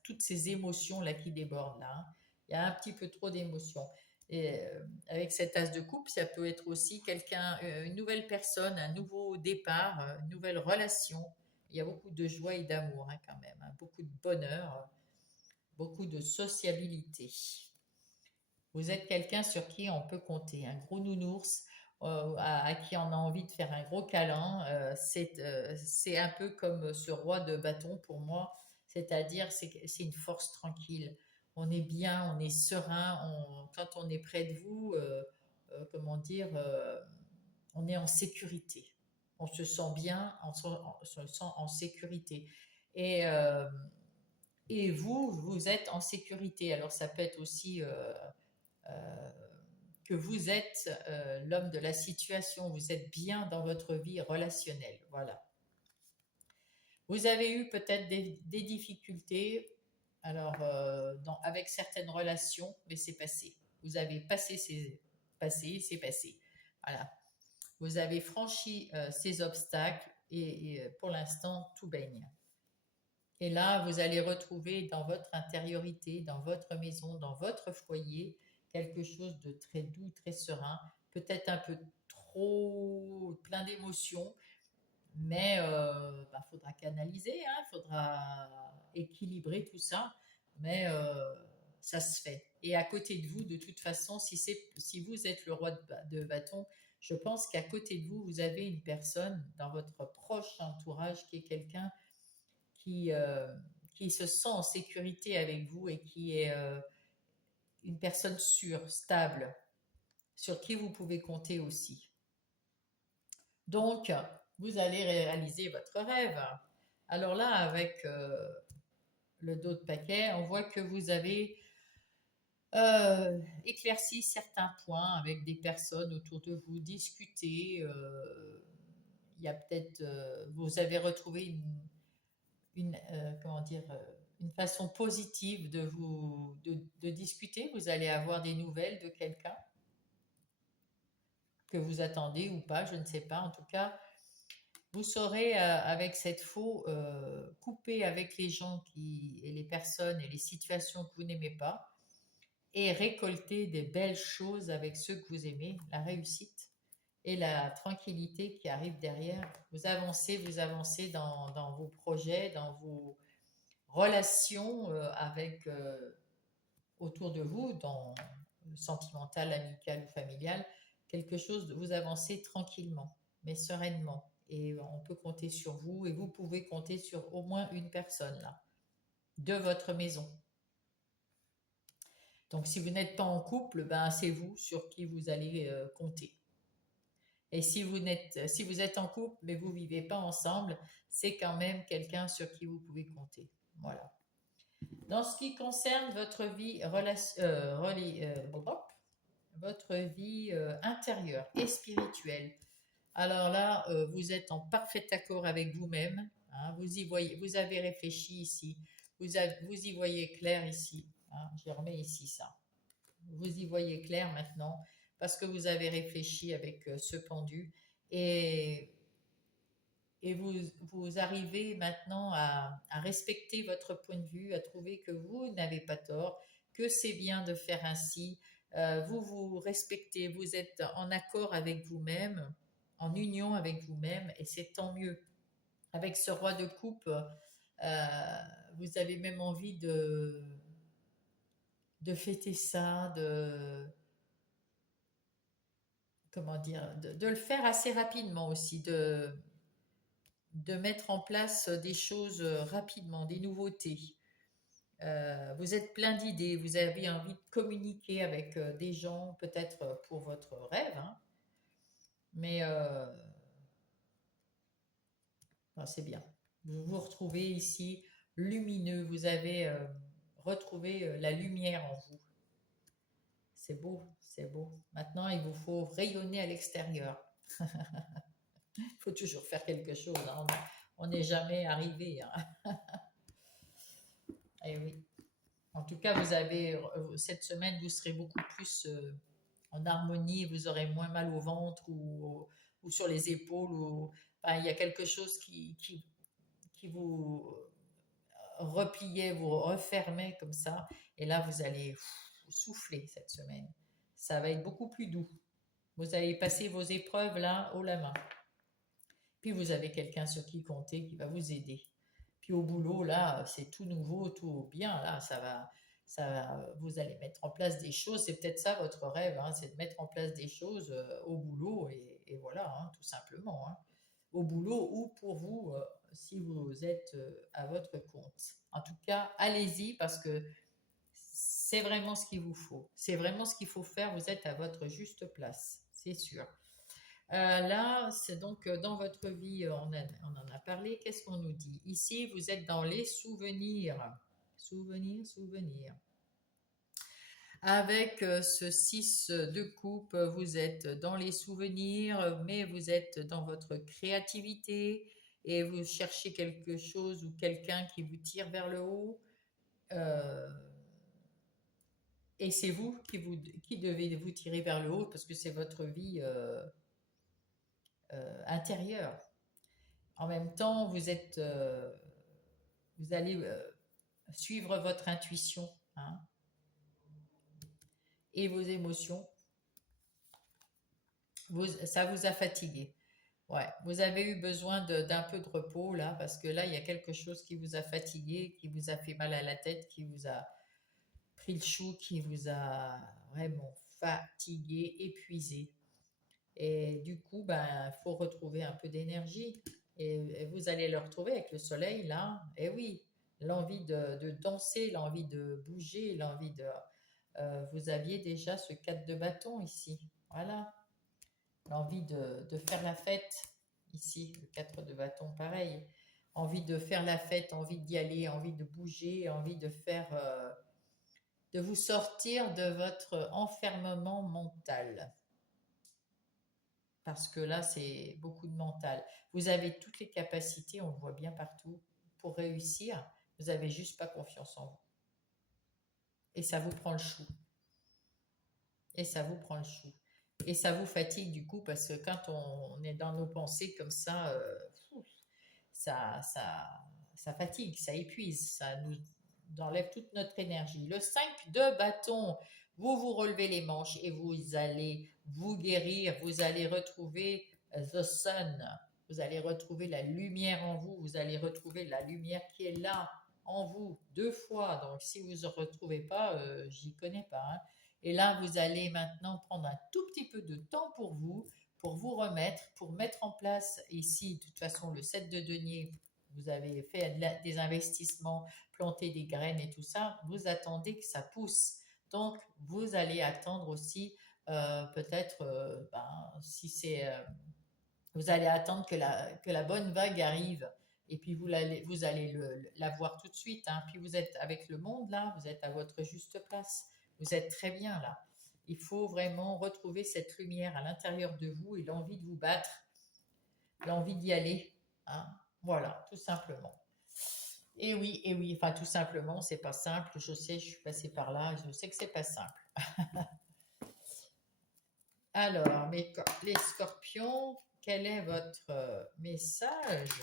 toutes ces émotions là qui débordent là, hein. Il y a un petit peu trop d'émotions. Et avec cet as de coupe, ça peut être aussi quelqu'un, une nouvelle personne, un nouveau départ, une nouvelle relation. Il y a beaucoup de joie et d'amour hein, quand même, hein, beaucoup de bonheur, beaucoup de sociabilité. Vous êtes quelqu'un sur qui on peut compter, un gros nounours à qui on a envie de faire un gros câlin. C'est un peu comme ce roi de bâton pour moi, c'est-à-dire c'est une force tranquille. On est bien, on est serein, quand on est près de vous, comment dire, on est en sécurité. On se sent bien, on se sent en sécurité. Et, euh, et vous, vous êtes en sécurité. Alors ça peut être aussi euh, que vous êtes l'homme de la situation, vous êtes bien dans votre vie relationnelle. Voilà. Vous avez eu peut-être des difficultés alors, avec certaines relations, mais c'est passé. Vous avez c'est passé. Voilà. Vous avez franchi ces obstacles et pour l'instant, tout baigne. Et là, vous allez retrouver dans votre intériorité, dans votre maison, dans votre foyer, quelque chose de très doux, très serein, peut-être un peu trop plein d'émotions, mais faudra canaliser, il faudra équilibrer tout ça, mais ça se fait. Et à côté de vous, de toute façon, si vous êtes le roi de bâton, je pense qu'à côté de vous, vous avez une personne dans votre proche entourage qui est quelqu'un qui, euh, qui se sent en sécurité avec vous et qui est une personne sûre, stable, sur qui vous pouvez compter aussi. Donc, vous allez réaliser votre rêve. Alors là, avec le dos de paquet, on voit que vous avez éclairci certains points avec des personnes autour de vous, discuté. Il y a peut-être, vous avez retrouvé comment dire, une façon positive de discuter. Vous allez avoir des nouvelles de quelqu'un que vous attendez ou pas, je ne sais pas. En tout cas, vous saurez avec cette faux couper avec les gens et les personnes et les situations que vous n'aimez pas et récolter des belles choses avec ceux que vous aimez, la réussite et la tranquillité qui arrive derrière. Vous avancez dans vos projets, dans vos relations avec autour de vous, dans le sentimental, amical ou familial, quelque chose, vous avancez tranquillement, mais sereinement. Et on peut compter sur vous et vous pouvez compter sur au moins une personne là, de votre maison. Donc si vous n'êtes pas en couple, ben, c'est vous sur qui vous allez compter. Et si vous êtes en couple mais vous vivez pas ensemble, c'est quand même quelqu'un sur qui vous pouvez compter. Voilà. Dans ce qui concerne votre vie, votre vie intérieure et spirituelle, alors là, vous êtes en parfait accord avec vous-même. Hein, vous avez réfléchi ici. Vous y voyez clair ici. Hein, je remets ici ça. Vous y voyez clair maintenant parce que vous avez réfléchi avec ce pendu et vous arrivez maintenant à respecter votre point de vue, à trouver que vous n'avez pas tort, que c'est bien de faire ainsi. Vous vous respectez, vous êtes en accord avec vous-même, en union avec vous-même, et c'est tant mieux. Avec ce roi de coupe, vous avez même envie de fêter ça, comment dire, de le faire assez rapidement aussi, de mettre en place des choses rapidement, des nouveautés. Vous êtes plein d'idées, vous avez envie de communiquer avec des gens, peut-être pour votre rêve, hein, mais ben, c'est bien. Vous vous retrouvez ici lumineux, vous avez retrouvé la lumière en vous. C'est beau, c'est beau. Maintenant, il vous faut rayonner à l'extérieur. Il faut toujours faire quelque chose, hein. On n'est jamais arrivé. Hein. Eh oui. En tout cas, cette semaine, vous serez beaucoup plus en harmonie, vous aurez moins mal au ventre ou sur les épaules. Enfin, il y a quelque chose qui vous repliait, vous refermait comme ça. Et là, vous allez souffler cette semaine. Ça va être beaucoup plus doux. Vous allez passer vos épreuves là haut la main. Puis vous avez quelqu'un sur qui compter qui va vous aider. Puis au boulot, là, c'est tout nouveau, tout bien. Là, vous allez mettre en place des choses. C'est peut-être ça votre rêve, hein, c'est de mettre en place des choses au boulot et voilà, hein, tout simplement. Hein. Au boulot ou pour vous, si vous êtes à votre compte. En tout cas, allez-y parce que c'est vraiment ce qu'il vous faut. C'est vraiment ce qu'il faut faire. Vous êtes à votre juste place, c'est sûr. Là, c'est donc dans votre vie, on en a parlé. Qu'est-ce qu'on nous dit? Ici, vous êtes dans les souvenirs. Souvenirs, souvenirs. Avec ce 6 de coupe, vous êtes dans les souvenirs, mais vous êtes dans votre créativité et vous cherchez quelque chose ou quelqu'un qui vous tire vers le haut. Euh, et c'est vous qui devez vous tirer vers le haut parce que c'est votre vie intérieure. En même temps, vous allez suivre votre intuition, hein, et vos émotions. Ça vous a fatigué. Ouais, vous avez eu besoin d'un peu de repos là, parce que là, il y a quelque chose qui vous a fatigué, qui vous a fait mal à la tête, qui vous a pris le chou, qui vous a vraiment fatigué, épuisé. Et du coup, ben, faut retrouver un peu d'énergie. Et vous allez le retrouver avec le soleil là. Et oui, l'envie de danser, l'envie de bouger, l'envie de. Vous aviez déjà ce 4 de bâton ici. Voilà. L'envie de faire la fête ici. Le 4 de bâton, pareil. Envie de faire la fête, envie d'y aller, envie de bouger, envie de faire. De vous sortir de votre enfermement mental. Parce que là, c'est beaucoup de mental. Vous avez toutes les capacités, on le voit bien partout, pour réussir. Vous n'avez juste pas confiance en vous. Et ça vous prend le chou. Et ça vous prend le chou. Et ça vous fatigue du coup, parce que quand on est dans nos pensées comme ça, ça, ça, ça fatigue, ça épuise, ça nous enlève toute notre énergie. Le 5 de bâton, vous vous relevez les manches et vous allez vous guérir, vous allez retrouver the sun, vous allez retrouver la lumière en vous, vous allez retrouver la lumière qui est là en vous 2 fois. Donc si vous ne retrouvez pas, j'y connais pas, hein. Et là, vous allez maintenant prendre un tout petit peu de temps pour vous remettre, pour mettre en place ici, de toute façon, le 7 de denier, vous avez fait des investissements, planté des graines et tout ça, vous attendez que ça pousse. Donc, vous allez attendre aussi, peut-être, si c'est, vous allez attendre que la bonne vague arrive. Et puis, vous allez la voir tout de suite, hein. Puis, vous êtes avec le monde, là, vous êtes à votre juste place. Vous êtes très bien, là. Il faut vraiment retrouver cette lumière à l'intérieur de vous et l'envie de vous battre, l'envie d'y aller, hein. Voilà, tout simplement. Et oui, enfin tout simplement, c'est pas simple. Je sais, je suis passée par là, je sais que c'est pas simple. Alors, les scorpions, quel est votre message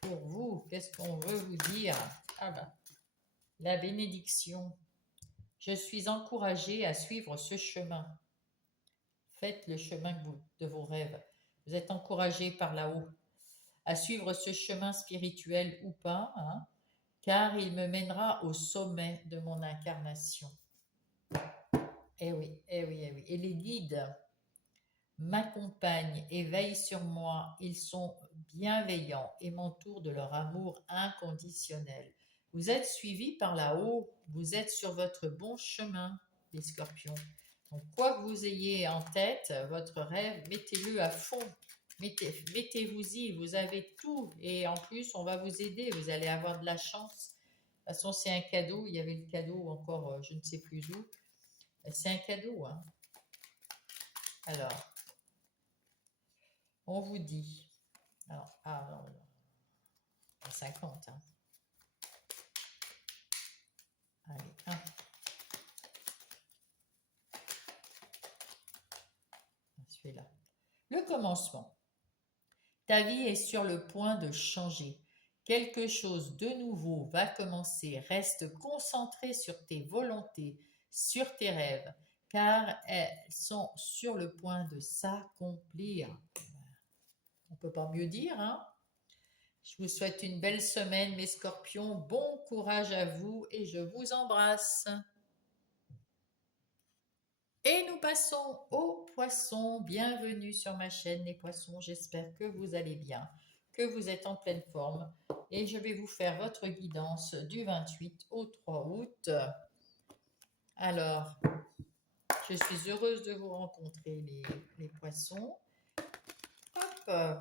pour vous? Qu'est-ce qu'on veut vous dire? Ah ben, la bénédiction. Je suis encouragée à suivre ce chemin. Faites le chemin de vos rêves. Vous êtes encouragé par là-haut à suivre ce chemin spirituel ou pas, hein, car il me mènera au sommet de mon incarnation. Eh oui, eh oui, eh oui. Et les guides m'accompagnent et veillent sur moi. Ils sont bienveillants et m'entourent de leur amour inconditionnel. Vous êtes suivis par là-haut, vous êtes sur votre bon chemin, les scorpions. Donc, quoi que vous ayez en tête, votre rêve, mettez-le à fond. Mettez-vous-y, vous avez tout. Et en plus, on va vous aider, vous allez avoir de la chance. De toute façon, c'est un cadeau. Il y avait le cadeau encore, je ne sais plus où. C'est un cadeau, hein. Alors, on vous dit. Alors, ah non, non, 50, hein. Allez, 1. Celui-là. Le commencement. Ta vie est sur le point de changer. Quelque chose de nouveau va commencer. Reste concentré sur tes volontés, sur tes rêves, car elles sont sur le point de s'accomplir. On ne peut pas mieux dire, hein? Je vous souhaite une belle semaine, mes scorpions. Bon courage à vous et je vous embrasse. Et nous passons aux poissons. Bienvenue sur ma chaîne, les poissons. J'espère que vous allez bien, que vous êtes en pleine forme. Et je vais vous faire votre guidance du 28 au 3 août. Alors, Je suis heureuse de vous rencontrer, les poissons. Hop.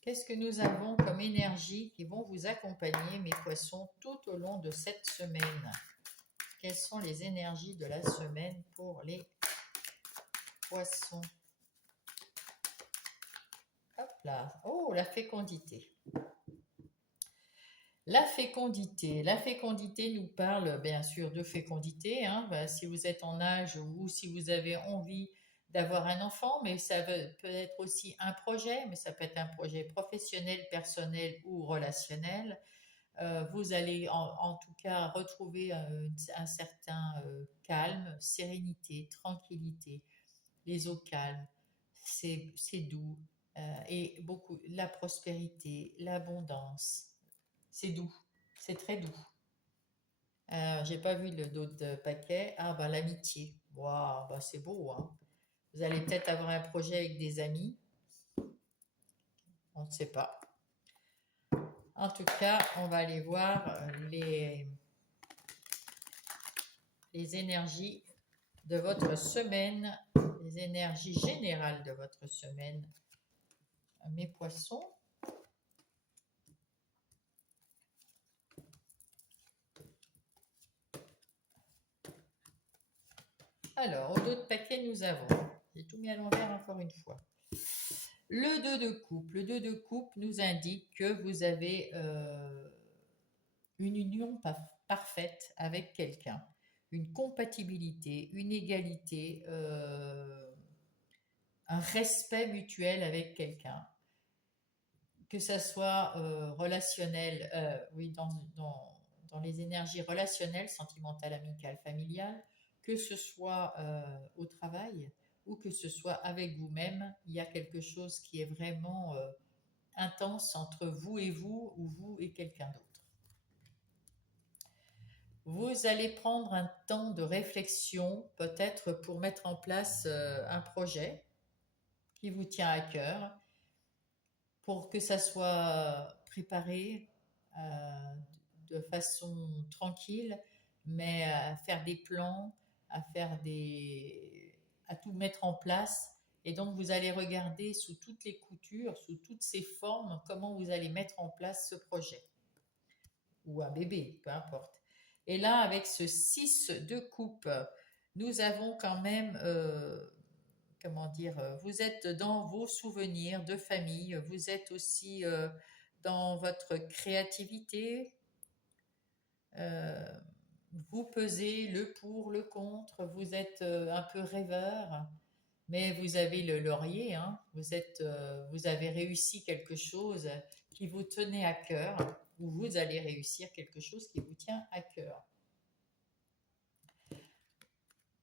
Qu'est-ce que nous avons comme énergie qui vont vous accompagner, mes poissons, tout au long de cette semaine? Quelles sont les énergies de la semaine pour les poissons? Hop là. Oh, la fécondité. La fécondité nous parle bien sûr de fécondité. Hein. Ben, si vous êtes en âge ou si vous avez envie d'avoir un enfant, mais ça peut être aussi un projet, mais ça peut être un projet professionnel, personnel ou relationnel. Vous allez en tout cas retrouver un certain calme, sérénité, tranquillité, les eaux calmes, c'est doux, et beaucoup la prospérité, l'abondance, c'est doux, c'est très doux. J'ai pas vu d'autres paquets. Ah bah l'amitié, waouh, bah c'est beau, hein. Vous allez peut-être avoir un projet avec des amis, on ne sait pas. En tout cas, on va aller voir les énergies de votre semaine, les énergies générales de votre semaine, mes poissons. Alors, au dos de paquet, nous avons, j'ai tout mis à l'envers encore une fois, le 2 de coupe. Le 2 de coupe nous indique que vous avez une union parfaite avec quelqu'un, une compatibilité, une égalité, un respect mutuel avec quelqu'un, que ça soit relationnel, oui, dans les énergies relationnelles, sentimentales, amicales, familiales, que ce soit au travail ou que ce soit avec vous-même, il y a quelque chose qui est vraiment intense entre vous et vous ou vous et quelqu'un d'autre. Vous allez prendre un temps de réflexion, peut-être pour mettre en place un projet qui vous tient à cœur, pour que ça soit préparé de façon tranquille, mais à faire des plans, à tout mettre en place. Et donc, vous allez regarder sous toutes les coutures, sous toutes ces formes, comment vous allez mettre en place ce projet. Ou un bébé, peu importe. Et là, avec ce 6 de coupe, nous avons quand même, comment dire, vous êtes dans vos souvenirs de famille, vous êtes aussi dans votre créativité, euh, vous pesez le pour, le contre, vous êtes un peu rêveur, mais vous avez le laurier, hein, vous avez réussi quelque chose qui vous tenait à cœur, ou vous allez réussir quelque chose qui vous tient à cœur.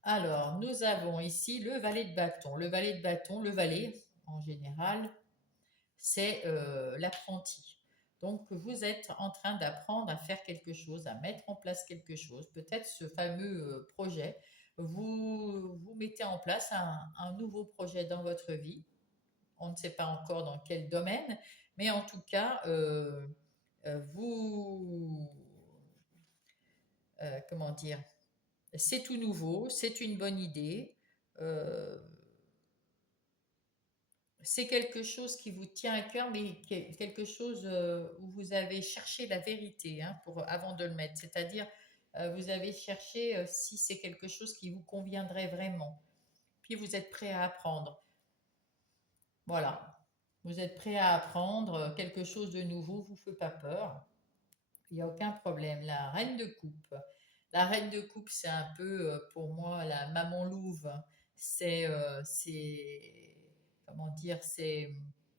Alors, nous avons ici le valet de bâton. Le valet de bâton, le valet, en général, c'est l'apprenti. Donc, vous êtes en train d'apprendre à faire quelque chose, à mettre en place quelque chose, peut-être ce fameux projet. Vous mettez en place un nouveau projet dans votre vie. On ne sait pas encore dans quel domaine, mais en tout cas, comment dire, c'est tout nouveau, c'est une bonne idée. euh, c'est quelque chose qui vous tient à cœur, mais quelque chose où vous avez cherché la vérité, hein, avant de le mettre. C'est-à-dire, vous avez cherché si c'est quelque chose qui vous conviendrait vraiment. Puis vous êtes prêt à apprendre. Voilà. Vous êtes prêt à apprendre quelque chose de nouveau, vous ne fait pas peur. Il n'y a aucun problème. La reine de coupe. La reine de coupe, c'est un peu pour moi la maman louve. C'est comment dire, c'est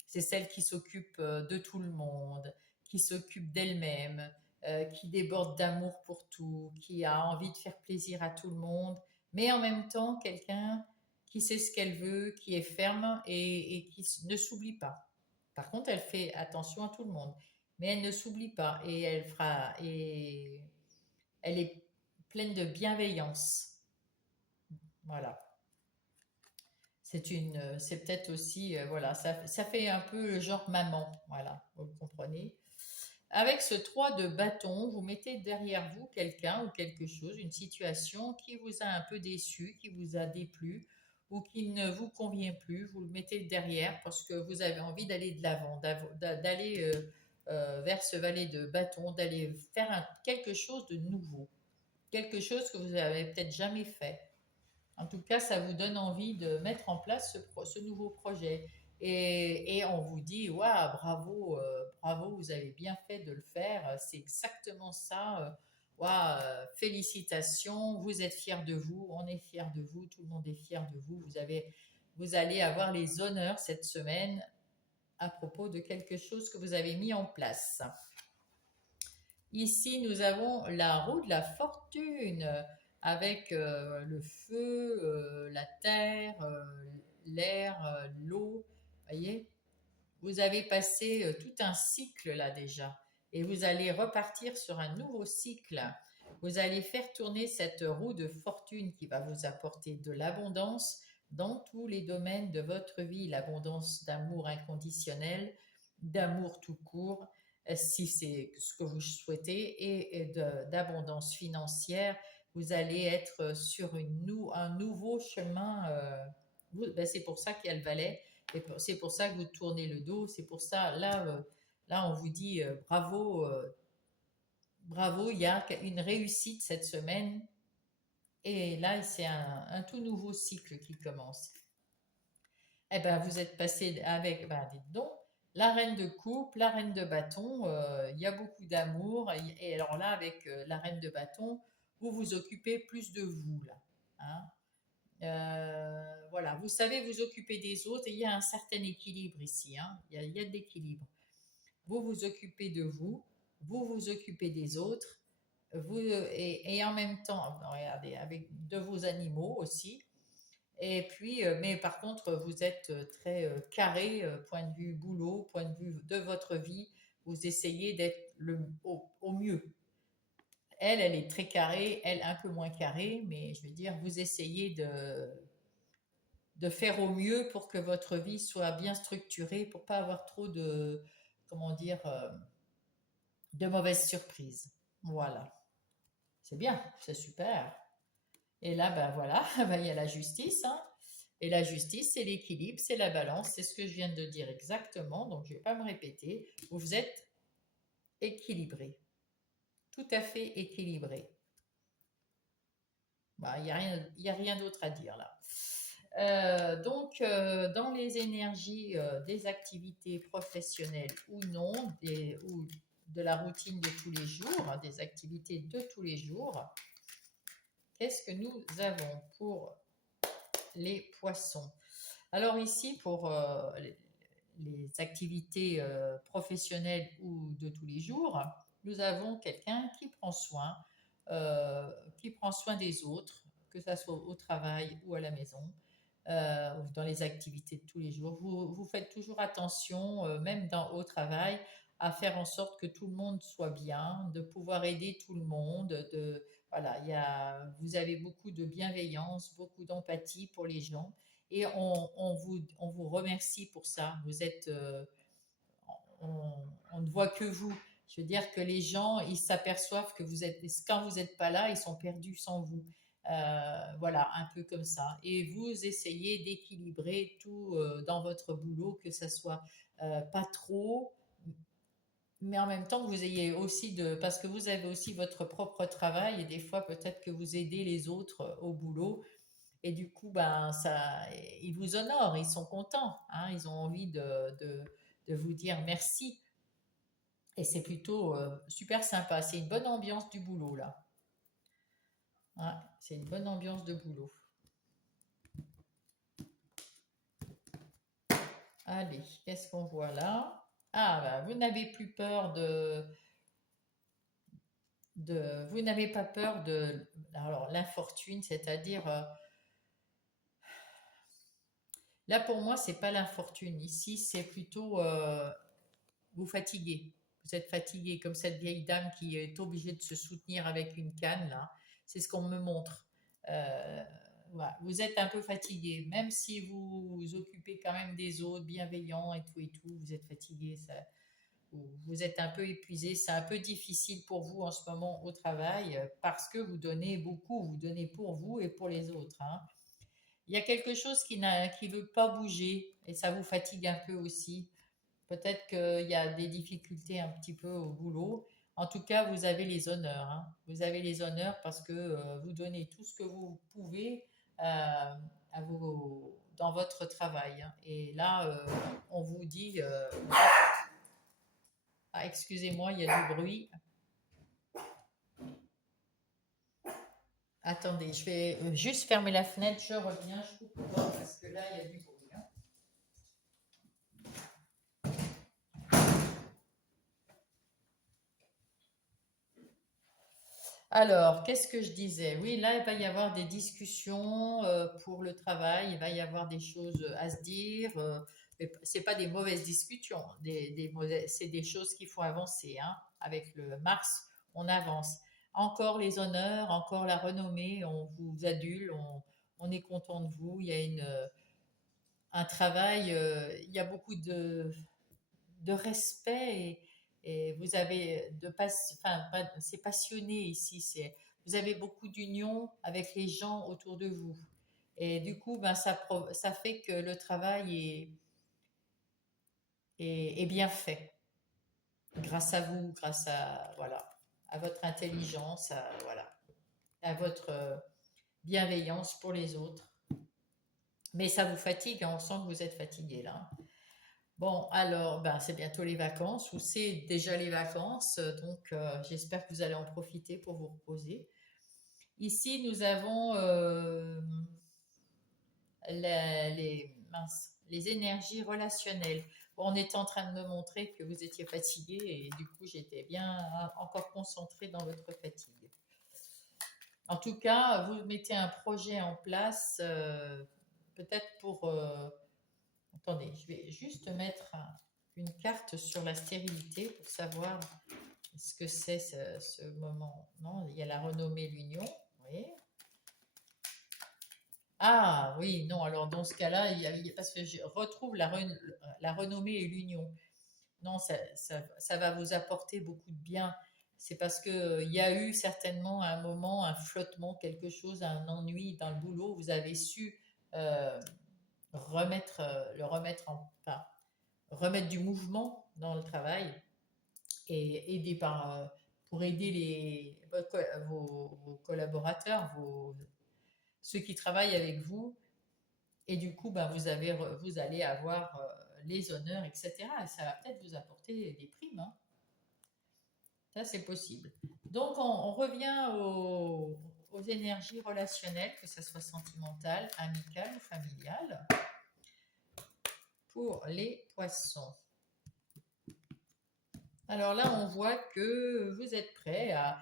celle qui s'occupe de tout le monde, qui s'occupe d'elle-même, qui déborde d'amour pour tout, qui a envie de faire plaisir à tout le monde, mais en même temps quelqu'un qui sait ce qu'elle veut, qui est ferme et qui ne s'oublie pas. Par contre, elle fait attention à tout le monde, mais elle ne s'oublie pas et elle est pleine de bienveillance. Voilà. C'est peut-être aussi, voilà, ça fait un peu le genre maman, voilà, vous le comprenez. Avec ce 3 de bâton, vous mettez derrière vous quelqu'un ou quelque chose, une situation qui vous a un peu déçu, qui vous a déplu ou qui ne vous convient plus. Vous le mettez derrière parce que vous avez envie d'aller de l'avant, d'aller vers ce valet de bâton, d'aller faire quelque chose de nouveau, quelque chose que vous avez peut-être jamais fait. En tout cas, ça vous donne envie de mettre en place ce nouveau projet. Et on vous dit, waouh, bravo, bravo, vous avez bien fait de le faire. C'est exactement ça. Waouh, félicitations, vous êtes fiers de vous, on est fiers de vous, tout le monde est fier de vous. Vous allez avoir les honneurs cette semaine à propos de quelque chose que vous avez mis en place. Ici, nous avons la roue de la fortune avec le feu, la terre, l'air, l'eau. Voyez, vous avez passé tout un cycle là déjà et vous allez repartir sur un nouveau cycle. Vous allez faire tourner cette roue de fortune qui va vous apporter de l'abondance dans tous les domaines de votre vie, l'abondance d'amour inconditionnel, d'amour tout court, si c'est ce que vous souhaitez, et d'abondance financière. Vous allez être sur un nouveau chemin. Ben c'est pour ça qu'il y a le valet. Et c'est pour ça que vous tournez le dos. C'est pour ça, là on vous dit bravo, bravo, il y a une réussite cette semaine. Et là, c'est un tout nouveau cycle qui commence. Eh ben, vous êtes passé avec, ben, dites donc, la reine de coupe, la reine de bâton, il y a beaucoup d'amour. Et alors là, avec la reine de bâton, vous vous occupez plus de vous, là. Hein. Voilà, vous savez vous occuper des autres et il y a un certain équilibre ici. Hein. Il y a de l'équilibre. Vous vous occupez de vous, vous vous occupez des autres, et en même temps, regardez, avec de vos animaux aussi. Et puis, mais par contre, vous êtes très carré, point de vue boulot, point de vue de votre vie. Vous essayez d'être au mieux. Elle est très carrée, elle un peu moins carrée, mais je veux dire, vous essayez de faire au mieux pour que votre vie soit bien structurée, pour pas avoir trop de, comment dire, de mauvaises surprises. Voilà. C'est bien, c'est super. Et là, ben voilà, ben, il y a la justice. Hein. Et la justice, c'est l'équilibre, c'est la balance, c'est ce que je viens de dire exactement, donc je ne vais pas me répéter. Vous êtes équilibré, tout à fait équilibré. Ben, il y a rien d'autre à dire là. Donc, dans les énergies des activités professionnelles ou non, ou de la routine de tous les jours, hein, des activités de tous les jours, qu'est-ce que nous avons pour les poissons? Alors ici, pour les activités professionnelles ou de tous les jours, nous avons quelqu'un qui prend soin des autres, que ce soit au travail ou à la maison, dans les activités de tous les jours. Vous faites toujours attention, même au travail, à faire en sorte que tout le monde soit bien, de pouvoir aider tout le monde. Voilà, vous avez beaucoup de bienveillance, beaucoup d'empathie pour les gens. Et on vous remercie pour ça. On ne voit que vous. Je veux dire que les gens, ils s'aperçoivent que quand vous n'êtes pas là, ils sont perdus sans vous. Voilà, un peu comme ça. Et vous essayez d'équilibrer tout dans votre boulot, que ça soit pas trop, mais en même temps que vous ayez aussi parce que vous avez aussi votre propre travail et des fois peut-être que vous aidez les autres au boulot et du coup ben ils vous honorent, ils sont contents, hein, ils ont envie de vous dire merci et c'est plutôt super sympa. C'est une bonne ambiance du boulot là. Ouais, c'est une bonne ambiance de boulot. Allez, qu'est-ce qu'on voit là? Ah, bah, vous n'avez plus peur vous n'avez pas peur alors l'infortune, c'est-à-dire, là pour moi, c'est pas l'infortune. Ici, c'est plutôt vous fatiguez. Vous êtes fatigué, comme cette vieille dame qui est obligée de se soutenir avec une canne là. C'est ce qu'on me montre. Euh, voilà. Vous êtes un peu fatigué, même si vous vous occupez quand même des autres, bienveillant et tout, vous êtes fatigué. vous êtes un peu épuisé, c'est un peu difficile pour vous en ce moment au travail parce que vous donnez beaucoup, vous donnez pour vous et pour les autres, hein. Il y a quelque chose qui veut pas bouger et ça vous fatigue un peu aussi. Peut-être qu'il y a des difficultés un petit peu au boulot. En tout cas, vous avez les honneurs, hein. Vous avez les honneurs parce que vous donnez tout ce que vous pouvez dans votre travail, hein. Et là, on vous dit, ah, excusez-moi, il y a du bruit. Attendez, je vais juste fermer la fenêtre, je reviens, je coupe le bord parce que là, il y a du bruit, hein. Alors, qu'est-ce que je disais? Oui, là, il va y avoir des discussions pour le travail, il va y avoir des choses à se dire. Mais c'est pas des mauvaises discussions, c'est des choses qu'il faut avancer, hein. Avec le Mars, on avance. Encore les honneurs, encore la renommée, on vous adule, on est content de vous. Il y a un travail, il y a beaucoup de respect et vous avez enfin, c'est passionné ici. Vous avez beaucoup d'union avec les gens autour de vous. Et du coup, ben, ça fait que le travail est bien fait. Grâce à vous, grâce à, voilà, à votre intelligence, voilà, à votre bienveillance pour les autres. Mais ça vous fatigue, hein, on sent que vous êtes fatigué là. Bon, alors, ben, c'est bientôt les vacances, ou c'est déjà les vacances, donc j'espère que vous allez en profiter pour vous reposer. Ici, nous avons les énergies relationnelles. Bon, on était en train de me montrer que vous étiez fatigué et du coup, j'étais bien encore concentrée dans votre fatigue. En tout cas, vous mettez un projet en place, peut-être pour attendez, je vais juste mettre une carte sur la stérilité pour savoir ce que c'est ce moment. Non, il y a la renommée, l'union. Oui. Ah oui, non, alors dans ce cas-là, parce que je retrouve la renommée et l'union. Non, ça va vous apporter beaucoup de bien. C'est parce que il y a eu certainement un moment, un flottement, quelque chose, un ennui dans le boulot. Vous avez su euh, le remettre enfin, remettre du mouvement dans le travail et pour aider vos collaborateurs, ceux qui travaillent avec vous. Et du coup, ben, vous allez avoir les honneurs, etc. Et ça va peut-être vous apporter des primes, hein. Ça, c'est possible. Donc, on revient aux énergies relationnelles, que ce soit sentimentale, amicale ou familiale, pour les poissons. Alors là, on voit que vous êtes prêt à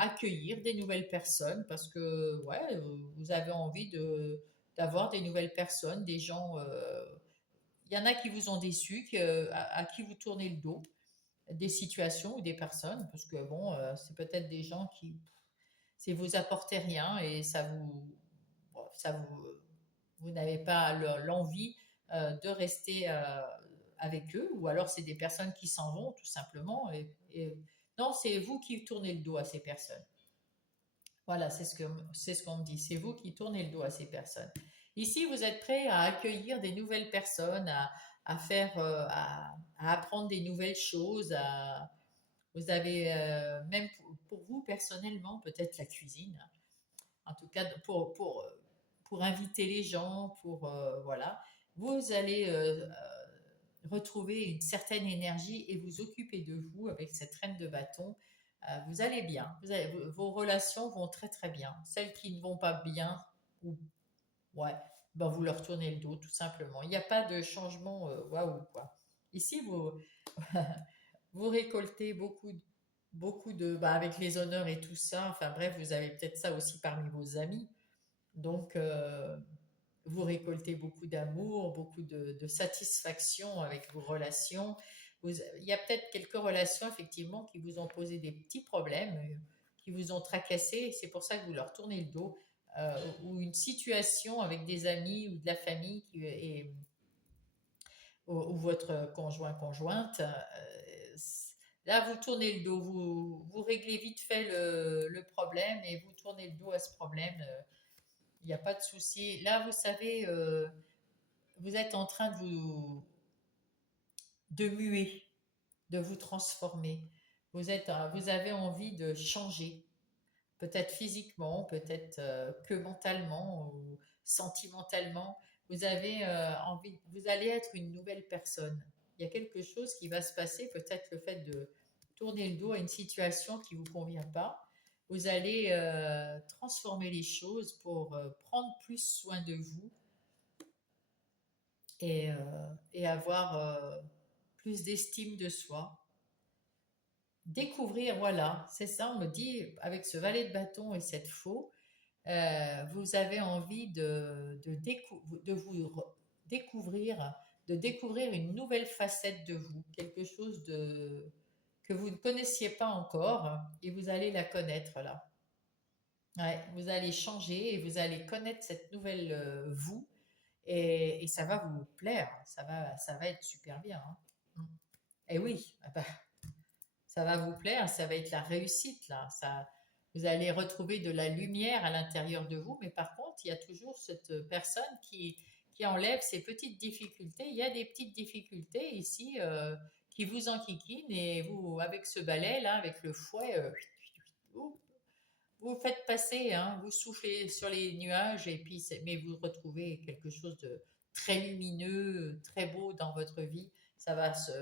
accueillir des nouvelles personnes parce que ouais, vous avez envie d'avoir des nouvelles personnes, des gens. Il y en a qui vous ont déçu, à qui vous tournez le dos, des situations ou des personnes, parce que bon, c'est peut-être des gens qui vous apportez rien et bon, vous n'avez pas l'envie de rester avec eux, ou alors c'est des personnes qui s'en vont tout simplement. Non, c'est vous qui tournez le dos à ces personnes. Voilà, c'est ce qu'on me dit. C'est vous qui tournez le dos à ces personnes. Ici, vous êtes prêt à accueillir des nouvelles personnes, à faire, à apprendre des nouvelles choses. Vous avez même pour vous personnellement peut-être la cuisine. En tout cas, pour inviter les gens, pour voilà, vous allez retrouver une certaine énergie et vous occuper de vous avec cette reine de bâton. Vous allez bien, vos relations vont très très bien. Celles qui ne vont pas bien, ou ouais, ben vous leur tournez le dos tout simplement. Il n'y a pas de changement waouh quoi. Ici, vous récoltez beaucoup de, bah, avec les honneurs et tout ça. Enfin bref, vous avez peut-être ça aussi parmi vos amis. Donc, vous récoltez beaucoup d'amour, beaucoup de satisfaction avec vos relations. Il y a peut-être quelques relations, effectivement, qui vous ont posé des petits problèmes, qui vous ont tracassé. C'est pour ça que vous leur tournez le dos. Ou une situation avec des amis ou de la famille ou votre conjoint, conjointe. là, vous tournez le dos, vous réglez vite fait le problème et vous tournez le dos à ce problème. Il n'y a pas de souci. Là, vous savez, vous êtes en train de muer, de vous transformer. Vous avez envie de changer, peut-être physiquement, peut-être que mentalement ou sentimentalement. Vous avez envie, vous allez être une nouvelle personne. Il y a quelque chose qui va se passer, peut-être le fait de tourner le dos à une situation qui ne vous convient pas. Vous allez transformer les choses pour prendre plus soin de vous et avoir plus d'estime de soi. Découvrir, voilà, c'est ça, on me dit, avec ce valet de bâton et cette faux, vous avez envie découvrir, de découvrir une nouvelle facette de vous, quelque chose que vous ne connaissiez pas encore, et vous allez la connaître là. Ouais, vous allez changer et vous allez connaître cette nouvelle vous, et ça va vous plaire, ça va être super bien, hein. Mm. Et oui, ah bah, ça va vous plaire, ça va être la réussite là. Vous allez retrouver de la lumière à l'intérieur de vous, mais par contre, il y a toujours cette personne qui enlève ces petites difficultés. Il y a des petites difficultés ici qui vous enquiquinent et vous, avec ce balai là, avec le fouet, vous, vous faites passer, hein, vous soufflez sur les nuages et puis mais vous retrouvez quelque chose de très lumineux, très beau dans votre vie. Ça va se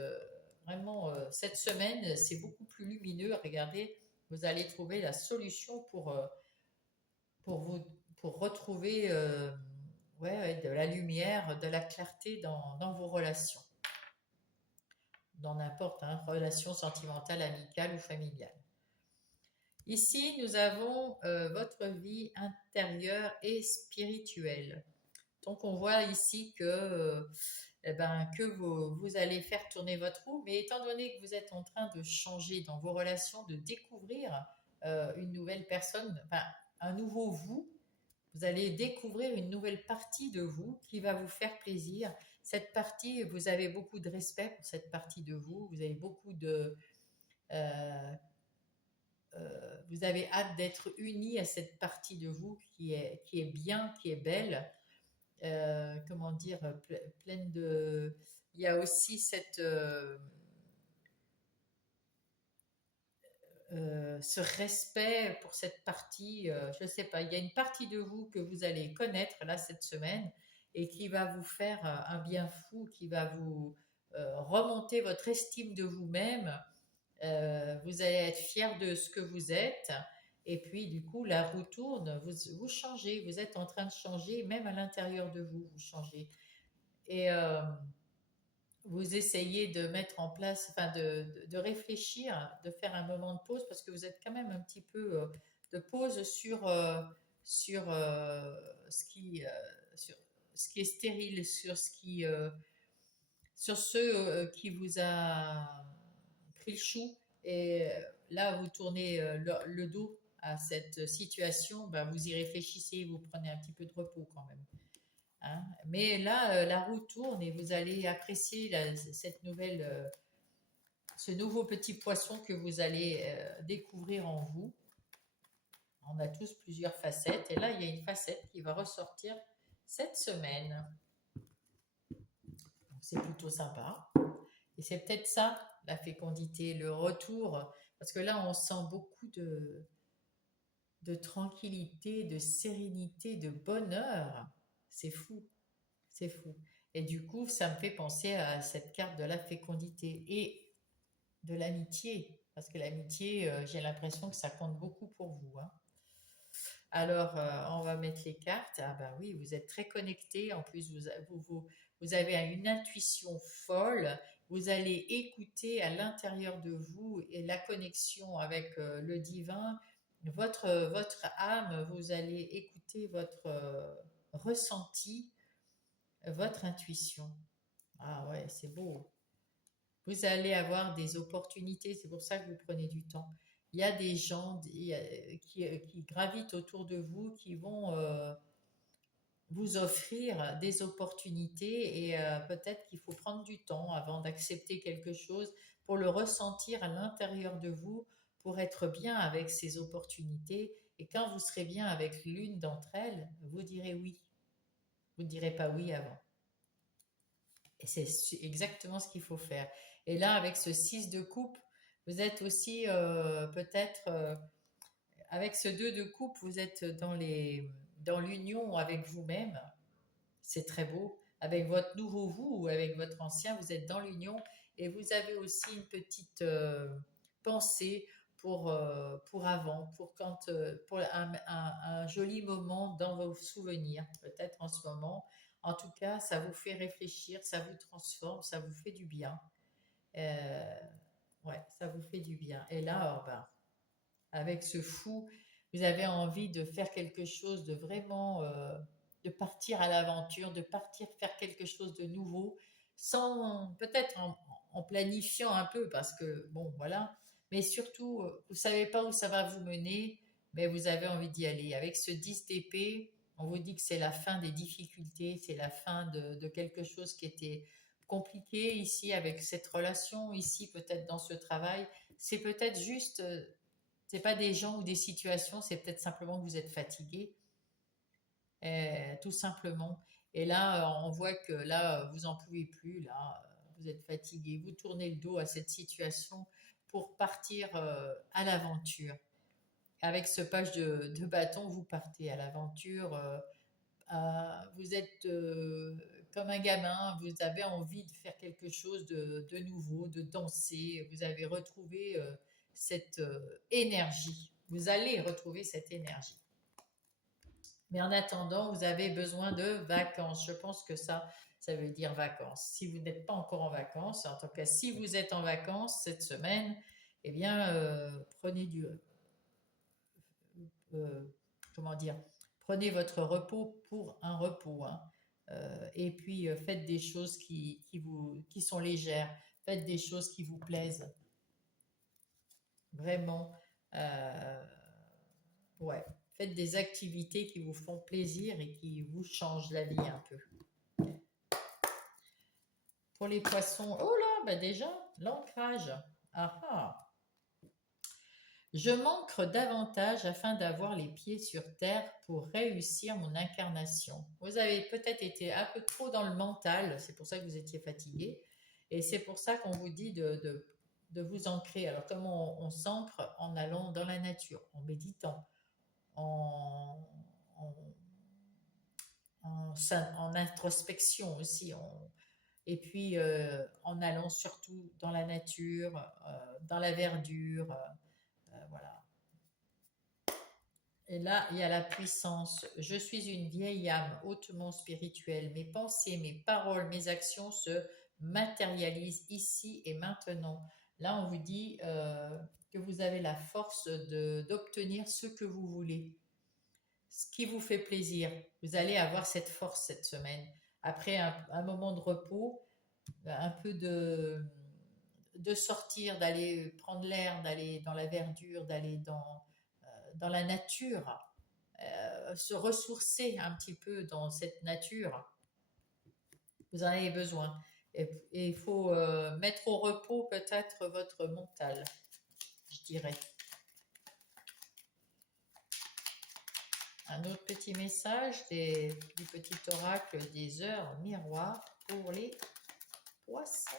vraiment cette semaine, c'est beaucoup plus lumineux. Regardez, vous allez trouver la solution pour vous pour retrouver ouais, ouais, de la lumière, de la clarté dans vos relations, dans n'importe hein, relation sentimentale, amicale ou familiale. Ici, nous avons votre vie intérieure et spirituelle. Donc, on voit ici eh ben, que vous allez faire tourner votre roue, mais étant donné que vous êtes en train de changer dans vos relations, de découvrir une nouvelle personne, enfin, un nouveau vous, vous allez découvrir une nouvelle partie de vous qui va vous faire plaisir. Cette partie, vous avez beaucoup de respect pour cette partie de vous, vous avez beaucoup euh, vous avez hâte d'être unis à cette partie de vous qui est bien, qui est belle, comment dire, pleine de... Il y a aussi ce respect pour cette partie, je ne sais pas, il y a une partie de vous que vous allez connaître là cette semaine et qui va vous faire un bien fou, qui va vous remonter votre estime de vous-même. Vous allez être fier de ce que vous êtes. Et puis, du coup, la roue tourne, vous changez, vous êtes en train de changer, même à l'intérieur de vous, vous changez. Et vous essayez de mettre en place, enfin de réfléchir, de faire un moment de pause, parce que vous êtes quand même un petit peu de pause sur, ce qui, sur ce qui est stérile, sur ce qui vous a pris le chou et là vous tournez le dos à cette situation, ben, vous y réfléchissez, vous prenez un petit peu de repos quand même. Hein. Mais là, la roue tourne et vous allez apprécier cette nouvelle, ce nouveau petit poisson que vous allez découvrir en vous. On a tous plusieurs facettes et là, il y a une facette qui va ressortir cette semaine. C'est plutôt sympa. Et c'est peut-être ça, la fécondité, le retour, parce que là, on sent beaucoup de tranquillité, de sérénité, de bonheur. C'est fou, c'est fou. Et du coup, ça me fait penser à cette carte de la fécondité et de l'amitié, parce que l'amitié, j'ai l'impression que ça compte beaucoup pour vous. Hein. Alors, on va mettre les cartes. Ah ben oui, vous êtes très connectés. En plus, vous avez une intuition folle. Vous allez écouter à l'intérieur de vous et la connexion avec le divin, votre âme. Vous allez écouter votre ressenti, votre intuition. Ah ouais, c'est beau. Vous allez avoir des opportunités. C'est pour ça que vous prenez du temps. Il y a des gens qui gravitent autour de vous, qui vont vous offrir des opportunités et peut-être qu'il faut prendre du temps avant d'accepter quelque chose pour le ressentir à l'intérieur de vous, pour être bien avec ces opportunités. Et quand vous serez bien avec l'une d'entre elles, vous direz oui. Vous ne direz pas oui avant. Et c'est exactement ce qu'il faut faire. Et là, avec ce 6 de coupe, vous êtes aussi peut-être, avec ce 2 de coupe, vous êtes dans l'union avec vous-même. C'est très beau. Avec votre nouveau vous ou avec votre ancien, vous êtes dans l'union et vous avez aussi une petite pensée pour avant, pour un joli moment dans vos souvenirs, peut-être en ce moment. En tout cas, ça vous fait réfléchir, ça vous transforme, ça vous fait du bien. Euh, ouais, ça vous fait du bien. Et là, oh ben, avec ce fou, vous avez envie de faire quelque chose de vraiment, de partir à l'aventure, de partir faire quelque chose de nouveau, sans peut-être en planifiant un peu, parce que bon, voilà, mais surtout, vous savez pas où ça va vous mener, mais vous avez envie d'y aller. Avec ce 10 d'épée, on vous dit que c'est la fin des difficultés, c'est la fin de quelque chose qui était compliqué ici avec cette relation, ici peut-être dans ce travail. C'est peut-être juste c'est pas des gens ou des situations, c'est peut-être simplement que vous êtes fatigué, tout simplement. Et là, on voit que là, vous en pouvez plus, là, vous êtes fatigué. Vous tournez le dos à cette situation pour partir à l'aventure. Avec ce page de bâton, vous partez à l'aventure. Vous êtes comme un gamin, vous avez envie de faire quelque chose de nouveau, de danser. Vous avez retrouvé cette énergie. Vous allez retrouver cette énergie. Mais en attendant, vous avez besoin de vacances. Je pense que ça veut dire vacances. Si vous n'êtes pas encore en vacances, en tout cas, si vous êtes en vacances cette semaine, eh bien, prenez euh, comment dire, prenez votre repos pour un repos, hein. Et puis faites des choses qui sont légères, faites des choses qui vous plaisent, vraiment. euh, ouais, faites des activités qui vous font plaisir et qui vous changent la vie un peu. Pour les poissons, oh là, bah déjà, l'ancrage. Ah ah. Je manque davantage afin d'avoir les pieds sur terre pour réussir mon incarnation. Vous avez peut-être été un peu trop dans le mental, c'est pour ça que vous étiez fatigué, et c'est pour ça qu'on vous dit de vous ancrer. Alors comment on s'ancre? En allant dans la nature, en méditant, en, en, en introspection aussi, et puis en allant surtout dans la nature, dans la verdure, voilà. Et là, il y a la puissance. Je suis une vieille âme hautement spirituelle. Mes pensées, mes paroles, mes actions se matérialisent ici et maintenant. Là, on vous dit que vous avez la force d'obtenir ce que vous voulez, ce qui vous fait plaisir. Vous allez avoir cette force cette semaine. Après un moment de repos, un peu de sortir, d'aller prendre l'air, d'aller dans la verdure, d'aller dans la nature, se ressourcer un petit peu dans cette nature. Vous en avez besoin. Et il faut mettre au repos peut-être votre mental, je dirais. Un autre petit message du petit oracle des heures miroirs pour les poissons.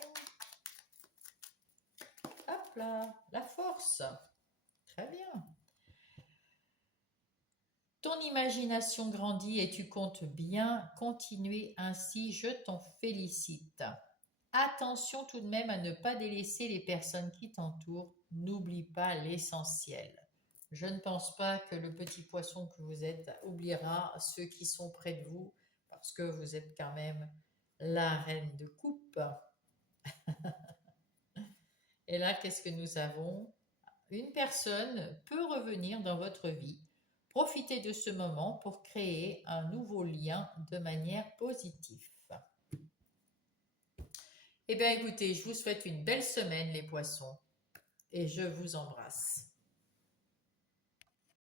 Hop là, la force. Très bien. Ton imagination grandit et tu comptes bien continuer ainsi, je t'en félicite. Attention tout de même à ne pas délaisser les personnes qui t'entourent, n'oublie pas l'essentiel. Je ne pense pas que le petit poisson que vous êtes oubliera ceux qui sont près de vous, parce que vous êtes quand même la reine de coupe. Et là, qu'est-ce que nous avons? Une personne peut revenir dans votre vie. Profitez de ce moment pour créer un nouveau lien de manière positive. Eh bien, écoutez, je vous souhaite une belle semaine, les poissons, et je vous embrasse.